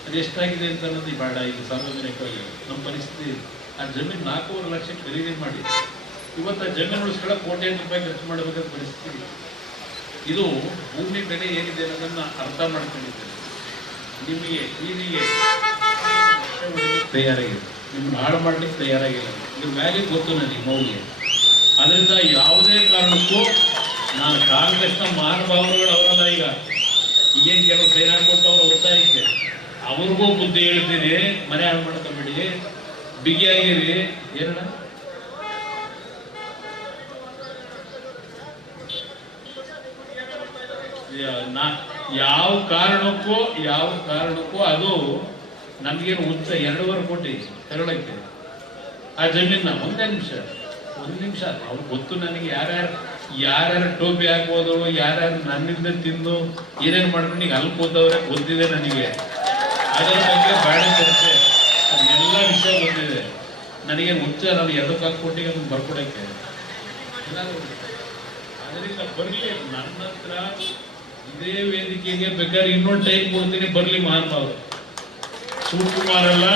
ಅದು ಎಷ್ಟಾಗಿದೆ ಅಂತ ಅನ್ನೋದು ಬೇಡ. ಇದು ಸಾರ್ವಜನಿಕವಾಗಿ ನಮ್ಮ ಪರಿಸ್ಥಿತಿ, ಆ ಜಮೀನು 4.5 ಲಕ್ಷ ಖರೀದಿ ಮಾಡಿ ಇವತ್ತು ಆ ಜಮೀನು ಉಳಿಸ್ಕೊಳ್ಳೋಕೆ ಕೋಟ್ಯಾಂತರ ರೂಪಾಯಿ ಖರ್ಚು ಮಾಡಬೇಕಾದ ಪರಿಸ್ಥಿತಿ. ಇದು ಭೂಮಿ ಬೆಲೆ ಏನಿದೆ ಅನ್ನೋದನ್ನು ಅರ್ಥ ಮಾಡ್ಕೊಂಡಿದ್ದೇನೆ. ನಿಮಗೆ ಹೀರಿಗೆ ತಯಾರಾಗಿದೆ, ನಿಮ್ಮನ್ನು ಹಾಳು ಮಾಡಲಿಕ್ಕೆ ತಯಾರಾಗಿಲ್ಲ. ಇದ್ರ ವ್ಯಾಲ್ಯೂ ಗೊತ್ತು ನನಗೆ, ಮೌಲ್ಯ. ಅದರಿಂದ ಯಾವುದೇ ಕಾರಣಕ್ಕೂ ನಾನು ಕಾಂಗ್ರೆಸ್ನ ಮಹಾನುಭಾವರುಗಳು ಅವರಲ್ಲ, ಈಗೇನು ಕೆಲವು ಸೈನ್ ಹಾಕೊಟ್ಟು ಅವರ ಒತ್ತಾಯಕ್ಕೆ ಅವ್ರಿಗೂ ಬುದ್ಧಿ ಹೇಳ್ತೀನಿ. ಮನೆ ಹಾಳು ಮಾಡ್ಕೊಂಬೇಡಿ, ಬಿಗಿಯಾಗಿರಿ. ಏನಣ್ಣ ಯಾವ ಕಾರಣಕ್ಕೂ ಅದು ನಮಗೇನು ಉಚ್ಚ 2.5 ಕೋಟಿ ತಗೊಳಕ್ಕೆ ಆ ಜಮೀನ. ಒಂದೇ ನಿಮಿಷ ಅವ್ರು ಗೊತ್ತು ನನಗೆ. ಯಾರ್ಯಾರು ಟೋಪಿ ಹಾಕ್ಬೋದು, ಯಾರ್ಯಾರು ನನ್ನಿಂದ ತಿಂದು ಏನೇನು ಮಾಡ್ಕೊಂಡು ಈಗ ಅಲ್ಲಿ ಕೂತವ್ರೆ ಗೊತ್ತಿದೆ ನನಗೆ. ಅದರ ಬಗ್ಗೆ ಬೇಡ ಚರ್ಚೆ, ಅದೆಲ್ಲ ವಿಷಯ ಗೊತ್ತಿದೆ ನನಗೇನು ಹುಚ್ಚ. ನಾನು 2 ಕೋಟಿಗೆ ಅದನ್ನು ಬರ್ಕೊಡಕ್ಕೆ. ಅದರಿಂದ ಬರಲಿ ನನ್ನ ಹತ್ರ ಇದೇ ವೇದಿಕೆಗೆ ಬೇಕಾದ್ರೆ ಇನ್ನೊಂದು ಟೈಮ್ ಕೊಡ್ತೀನಿ, ಬರಲಿ ಮಹಾನುಭಾವರು. ಶಿವಕುಮಾರ್ ಅಲ್ಲ,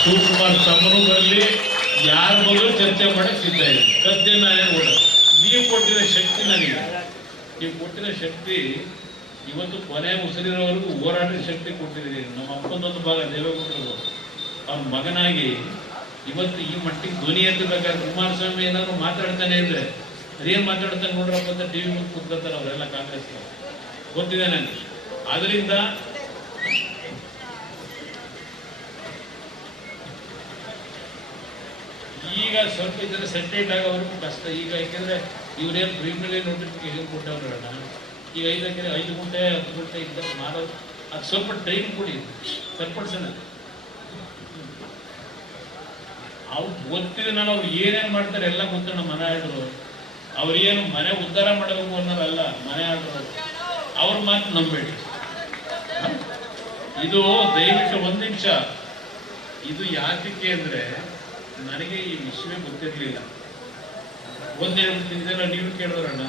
ಶಿವಕುಮಾರ್ ತಮ್ಮನೂ ಬರಲಿ, ಯಾರ ಬದಲು ಚರ್ಚೆ ಮಾಡಕ್ಕೆ ಸಿದ್ಧ ಇದೆ. ಸದ್ಯ ನಾನೇ ನೋಡ ನೀವು ಕೊಟ್ಟಿರೋ ಶಕ್ತಿ ನನಗೆ, ನೀವು ಕೊಟ್ಟಿರೋ ಶಕ್ತಿ ಇವತ್ತು ಕೊನೆ ಉಸಿರಿರೋವರೆಗೂ ಹೋರಾಟದ ಶಕ್ತಿ ಕೊಟ್ಟಿದ್ದೀರಿ. ನಮ್ಮ ಅಪ್ಪನೊಂದು ಭಾಗ ದೇವೇಗೌಡರು ಅವ್ರ ಮಗನಾಗಿ ಇವತ್ತು ಈ ಮಟ್ಟಿಗೆ ಧ್ವನಿ ಎತ್ತಬೇಕಾದ್ರೆ ಕುಮಾರಸ್ವಾಮಿ ಏನಾದ್ರು ಮಾತಾಡ್ತಾನೆ ಇದ್ರೆ ಅದೇನು ಮಾತಾಡ್ತಾನೆ ನೋಡ್ರಪ್ಪ ಅಂತ TV ಮುಂದೆ ಕೂತ್ಕೊಳ್ತಾರೆ ಅವರೆಲ್ಲ ಕಾಂಗ್ರೆಸ್. ಗೊತ್ತಿದೆ ನನಗೆ. ಆದ್ರಿಂದ ಈಗ ಸ್ವಲ್ಪ ಇದರ ಸೆಟೇಟ್ ಆಗೋವರೆಗೂ ಕಷ್ಟ. ಈಗ ಯಾಕೆಂದ್ರೆ ಇವ್ರೇನು ಪ್ರೀಮಿಯರ್ ನೋಟಿಫಿಕೇಶನ್ ಕೊಟ್ಟವ್ರಣ್ಣ. ಈಗ 5 ಎಕರೆ 5 ಗುಂಟೆ 10 ಗುಂಟೆ ಇದ್ದ ಮಾಡೋದು, ಅದು ಸ್ವಲ್ಪ ಟ್ರೈನ್ ಕೊಡಿ, ಸರಿಪಡಿಸೋಣ. ಅವ್ರು ಗೊತ್ತಿದೆ, ನಾನು ಅವ್ರು ಏನೇನು ಮಾಡ್ತಾರೆ ಎಲ್ಲ ಗೊತ್ತಣ್ಣ. ಮನೆ ಆಡೋರು ಅವ್ರೇನು ಮನೆ ಉದ್ಧಾರ ಮಾಡಬೇಕು ಅನ್ನೋರಲ್ಲ, ಮನೆ ಆಡೋರು. ಅವ್ರ ಮಾತು ನಂಬೇಡಿ. ಇದು ದಯವಿಟ್ಟು 1 ನಿಮಿಷ. ಇದು ಯಾತಕ್ಕೆ ಅಂದ್ರೆ ನನಗೆ ಈ ವಿಷಯವೇ ಗೊತ್ತಿರಲಿಲ್ಲ. ಇದೆಲ್ಲ ನೀವು ಕೇಳೋರಣ್ಣ.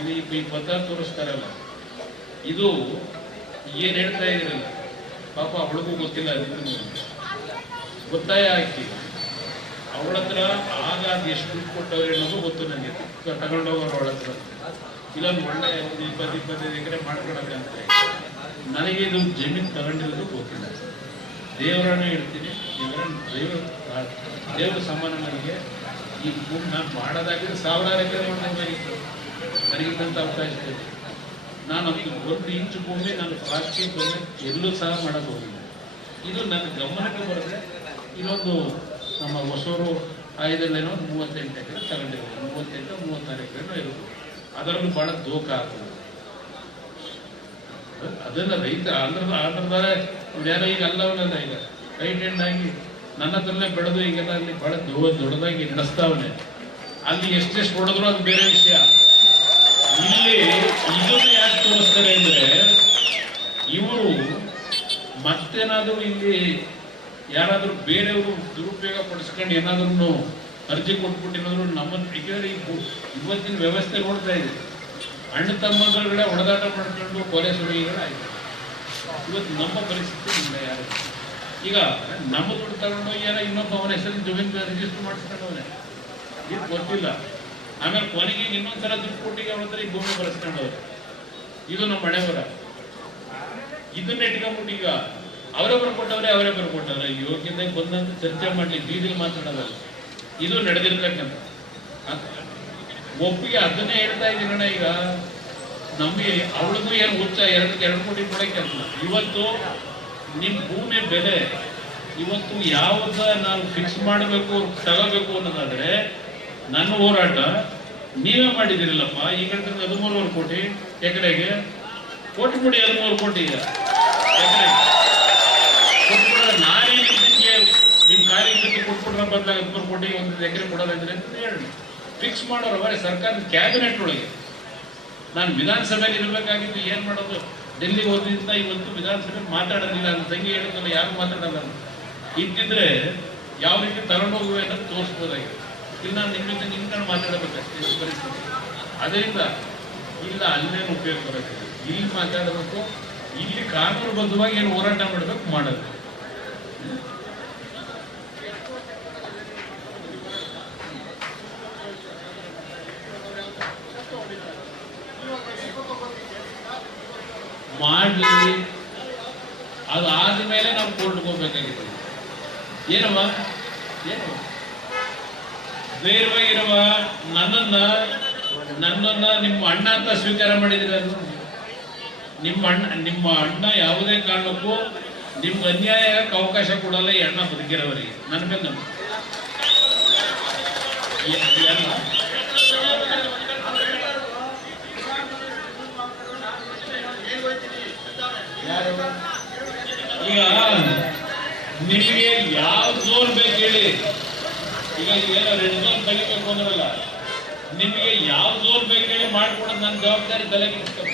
ಇದು ಈ ಪತ್ರ ತೋರಿಸ್ತಾರಲ್ಲ, ಇದು ಏನ್ ಹೇಳ್ತಾ ಇದ್ರಲ್ಲ ಪಾಪ ಅವಳಿಗೂ ಗೊತ್ತಿಲ್ಲ. ಅದನ್ನು ಗೊತ್ತಾಯ ಹಾಕಿ ಅವಳ ಹತ್ರ ಆಗ ಅದು ಎಷ್ಟು ದುಡ್ಡು ಕೊಟ್ಟವ್ರೆ ಅನ್ನೋದು ಗೊತ್ತು ನನಗೆ. ತಗೊಂಡೋಗೋರು ಅವಳ ಹತ್ರ ಇಲ್ಲೊಂದು ಒಳ್ಳೆ 20-25 ಎಕರೆ ಮಾಡ್ಕೊಳಕ್ಕೆ ಅಂತ. ನನಗೆ ಇದು ಜಮೀನು ತಗೊಂಡಿರೋದು ಗೊತ್ತಿಲ್ಲ. ದೇವರನ್ನ ಹೇಳ್ತೀನಿ, ದೇವರ ಸಮಾನ ನನಗೆ. ಈ ಭೂಮಿ ನಾನು ಮಾಡೋದಾಗಿದ್ರೆ 1000 ಎಕರೆ ಮಾಡ್ದಂಗಾಗಿತ್ತು. ನನಗಿದ್ದಂಥ ಅವಕಾಶ ಇದೆ. ನಾನು 1 ಇಂಚು ಭೂಮಿ ನಾನು ರಾಜಕೀಯ ಭೂಮಿ ಎಲ್ಲೂ ಸಹ ಮಾಡೋಕ್ಕೆ ಹೋಗಿಲ್ಲ. ಇದು ನನ್ನ ಗಮನಕ್ಕೆ ಬರುತ್ತೆ. ಇನ್ನೊಂದು ನಮ್ಮ ಹೊಸೂರು ಆಯದಲ್ಲೇನೋ 38 ಎಕರೆ ತಗೊಂಡಿರೋದು, 38-36 ಎಕರೆನೋ ಇರೋದು. ಅದರಲ್ಲೂ ಭಾಳ ದೋಖ ಆಗ್ತದೆ. ಅದೆಲ್ಲ ರೈತ ಆಂಧ್ರದಾರೆ ಯಾರೋ ಈಗ ಅಲ್ಲವಲ್ಲ, ಈಗ ರೈಟ್ ಹ್ಯಾಂಡ್ ಆಗಿ ನನ್ನ ಹತ್ರಲ್ಲೇ ಬೆಳೆದು ಈಗೆಲ್ಲ ಅಲ್ಲಿ ಭಾಳ ದೊಡ್ಡದಾಗಿ ನಡೆಸ್ತಾವನೆ. ಅಲ್ಲಿ ಎಷ್ಟೆಷ್ಟು ಹೊಡೆದ್ರು ಅದು ಬೇರೆ ವಿಷಯ. ಇಲ್ಲಿ ಇದನ್ನು ಯಾಕೆ ತೋರಿಸ್ತಾರೆ ಅಂದ್ರೆ ಇವರು ಮತ್ತೇನಾದರೂ ಇಲ್ಲಿ ಯಾರಾದರೂ ಬೇರೆಯವರು ದುರುಪಯೋಗ ಪಡಿಸ್ಕೊಂಡು ಏನಾದ್ರೂ ಅರ್ಜಿ ಕೊಟ್ಬಿಟ್ಟಿರೋದ್ರು ನಮ್ಮನ್ನು ಇವತ್ತಿನ ವ್ಯವಸ್ಥೆ ನೋಡ್ತಾ ಇದೆ. ಅಣ್ಣ ತಮ್ಮಗಳೇ ಹೊಡೆದಾಟ ಮಾಡ್ಕೊಂಡು ಕೊಲೆ ಸುಳಿಗಳಾಯ್ತು. ಇವತ್ತು ನಮ್ಮ ಪರಿಸ್ಥಿತಿ ಇಲ್ಲ. ಯಾರು ಈಗ ನಮ್ಮ ದುಡ್ಡು ತಗೊಂಡು ಏನೋ ಇನ್ನೊಬ್ಬ ಅವನ ಹೆಸರು ಜಮೀನು ರಿಜಿಸ್ಟರ್ ಮಾಡಿಸ್ಕೊಂಡವನೆ, ಇದು ಗೊತ್ತಿಲ್ಲ. ಆಮೇಲೆ ಕೊನೆಗೆ ಇನ್ನೊಂದ್ಸಲ ದುಡ್ಡು ಕೊಟ್ಟಿಗೆ ಅವನ ಹತ್ರ ಈ ಭೂಮಿ ಬರೆಸ್ಕೊಂಡವ್ರೆ. ಇದು ನಮ್ಮ ಮನೆ ಬರ. ಇದನ್ನ ಇಟ್ಕೊಂಡ್ಬಿಟ್ಟು ಈಗ ಅವರೇ ಬರ್ಕೊಟ್ಟವ್ರೆ ಯೋಗ್ಯತೆ ಬಂದಂತ ಚರ್ಚೆ ಮಾಡ್ಲಿ, ಬೀದಿಲಿ ಮಾತಾಡೋದಲ್ಲ. ಇದು ನಡೆದಿರ್ತಕ್ಕಂಥ ಒಪ್ಪಿಗೆ. ಅದನ್ನೇ ಹೇಳ್ತಾ ಇದ್ದೀನಣ್ಣ. ಈಗ ನಮಗೆ ಅವಳಿಗೂ ಏನು ಹುಚ್ಚ 2 ಕೋಟಿ ಕೊಡಕ್ಕೆ ಅಂತ. ಇವತ್ತು ನಿಮ್ಮ ಭೂಮಿ ಬೆಲೆ ಇವತ್ತು ಯಾವ್ದ ನಾವು ಫಿಕ್ಸ್ ಮಾಡಬೇಕು ತಗೋಬೇಕು ಅನ್ನೋದಾದ್ರೆ ನನ್ನ ಹೋರಾಟ ನೀವೇ ಮಾಡಿದಿರಲ್ಲಪ್ಪ. ಈಗ 13.5 ಕೋಟಿ ಎಕರೆಗೆ ಕೊಟ್ಬಿಡಿ. 13 ಕೋಟಿ ಎಕರೆಗೆ ಕೊಟ್ಬಿಡ. ನಾನೇ ನಿಮ್ಮ ಕಾರ್ಯಕರ್ತರಿಗೆ ಕೊಟ್ಬಿಟ್ರ ಬದಲಾಗಿ 13 ಕೋಟಿ 1 ಎಕರೆ ಕೊಡೋದಾದ್ರೆ ಅಂತ ಹೇಳಿ ಫಿಕ್ಸ್ ಮಾಡೋರು ಅವರೇ ಸರ್ಕಾರದ ಕ್ಯಾಬಿನೆಟ್ ಒಳಗೆ. ನಾನು ವಿಧಾನಸಭೆಯಲ್ಲಿ ಇರಬೇಕಾಗಿದ್ದು ಏನು ಮಾಡೋದು? ಡೆಲ್ಲಿಗೆ ಹೋದ್ರಿಂದ ಇವತ್ತು ವಿಧಾನಸಭೆ ಮಾತಾಡೋದಿಲ್ಲ ಅಂತ ತಂಗಿ ಹೇಳಿದ್ರಲ್ಲ, ಯಾರು ಮಾತಾಡಲ್ಲ ಅಂತ. ಇಟ್ಟಿದ್ರೆ ಯಾವ ರೀತಿ ತಗೊಂಡೋಗುವೆ ಅನ್ನೋದು ತೋರಿಸ್ಬೋದಾಗಿದೆ. ಇಲ್ಲ ನಾನು ನಿಮ್ಮ ಜೊತೆ ನಿಂತ್ಕೊಂಡು ಮಾತಾಡಬೇಕಷ್ಟೇ ಈ ಪರಿಸ್ಥಿತಿ. ಅದರಿಂದ ಇಲ್ಲ ಅಲ್ಲೇನು ಉಪಯೋಗ ಬರೋದಿಲ್ಲ, ಇಲ್ಲಿ ಮಾತಾಡಬೇಕು, ಇಲ್ಲಿ ಕಾನೂನುಬದ್ಧವಾಗಿ ಏನು ಹೋರಾಟ ಮಾಡಬೇಕು ಮಾಡೋದು. ಮಾಡಲಿ, ಅದಾದ ಮೇಲೆ ನಾವು ಕೋರ್ಟ್ಗೆ ಹೋಗ್ಬೇಕಾಗಿದೆ. ಏನವ ಏನು ಧೈರ್ಯವಾಗಿರುವ ನನ್ನನ್ನ ನಿಮ್ಮ ಅಣ್ಣ ಅಂತ ಸ್ವೀಕಾರ ಮಾಡಿದ್ರೆ ಅದು ನಿಮ್ಮ ಅಣ್ಣ ಯಾವುದೇ ಕಾರಣಕ್ಕೂ ನಿಮ್ಗೆ ಅನ್ಯಾಯಕ್ಕೆ ಅವಕಾಶ ಕೊಡಲ್ಲ. ಈ ಅಣ್ಣ ಬದುಕಿರೋವರಿಗೆ ನನ್ನ ಮೇಲೆ ನಂಬಿಕೆ. ಈಗ ನಿಮಗೆ ಯಾವ ಝೋನ್ ಬೇಕು ಹೇಳಿ. ಈಗ ಏನೋ ರೆಡ್ ಝೋನ್ ತೆಗಿಬೇಕು ಅಂದ್ರಲ್ಲ, ನಿಮಗೆ ಯಾವ ಝೋನ್ ಬೇಕು ಹೇಳಿ ಮಾಡ್ಕೊಡೋದು ನನ್ನ ಜವಾಬ್ದಾರಿ ತಲೆಗೆ ಇರ್ತದೆ.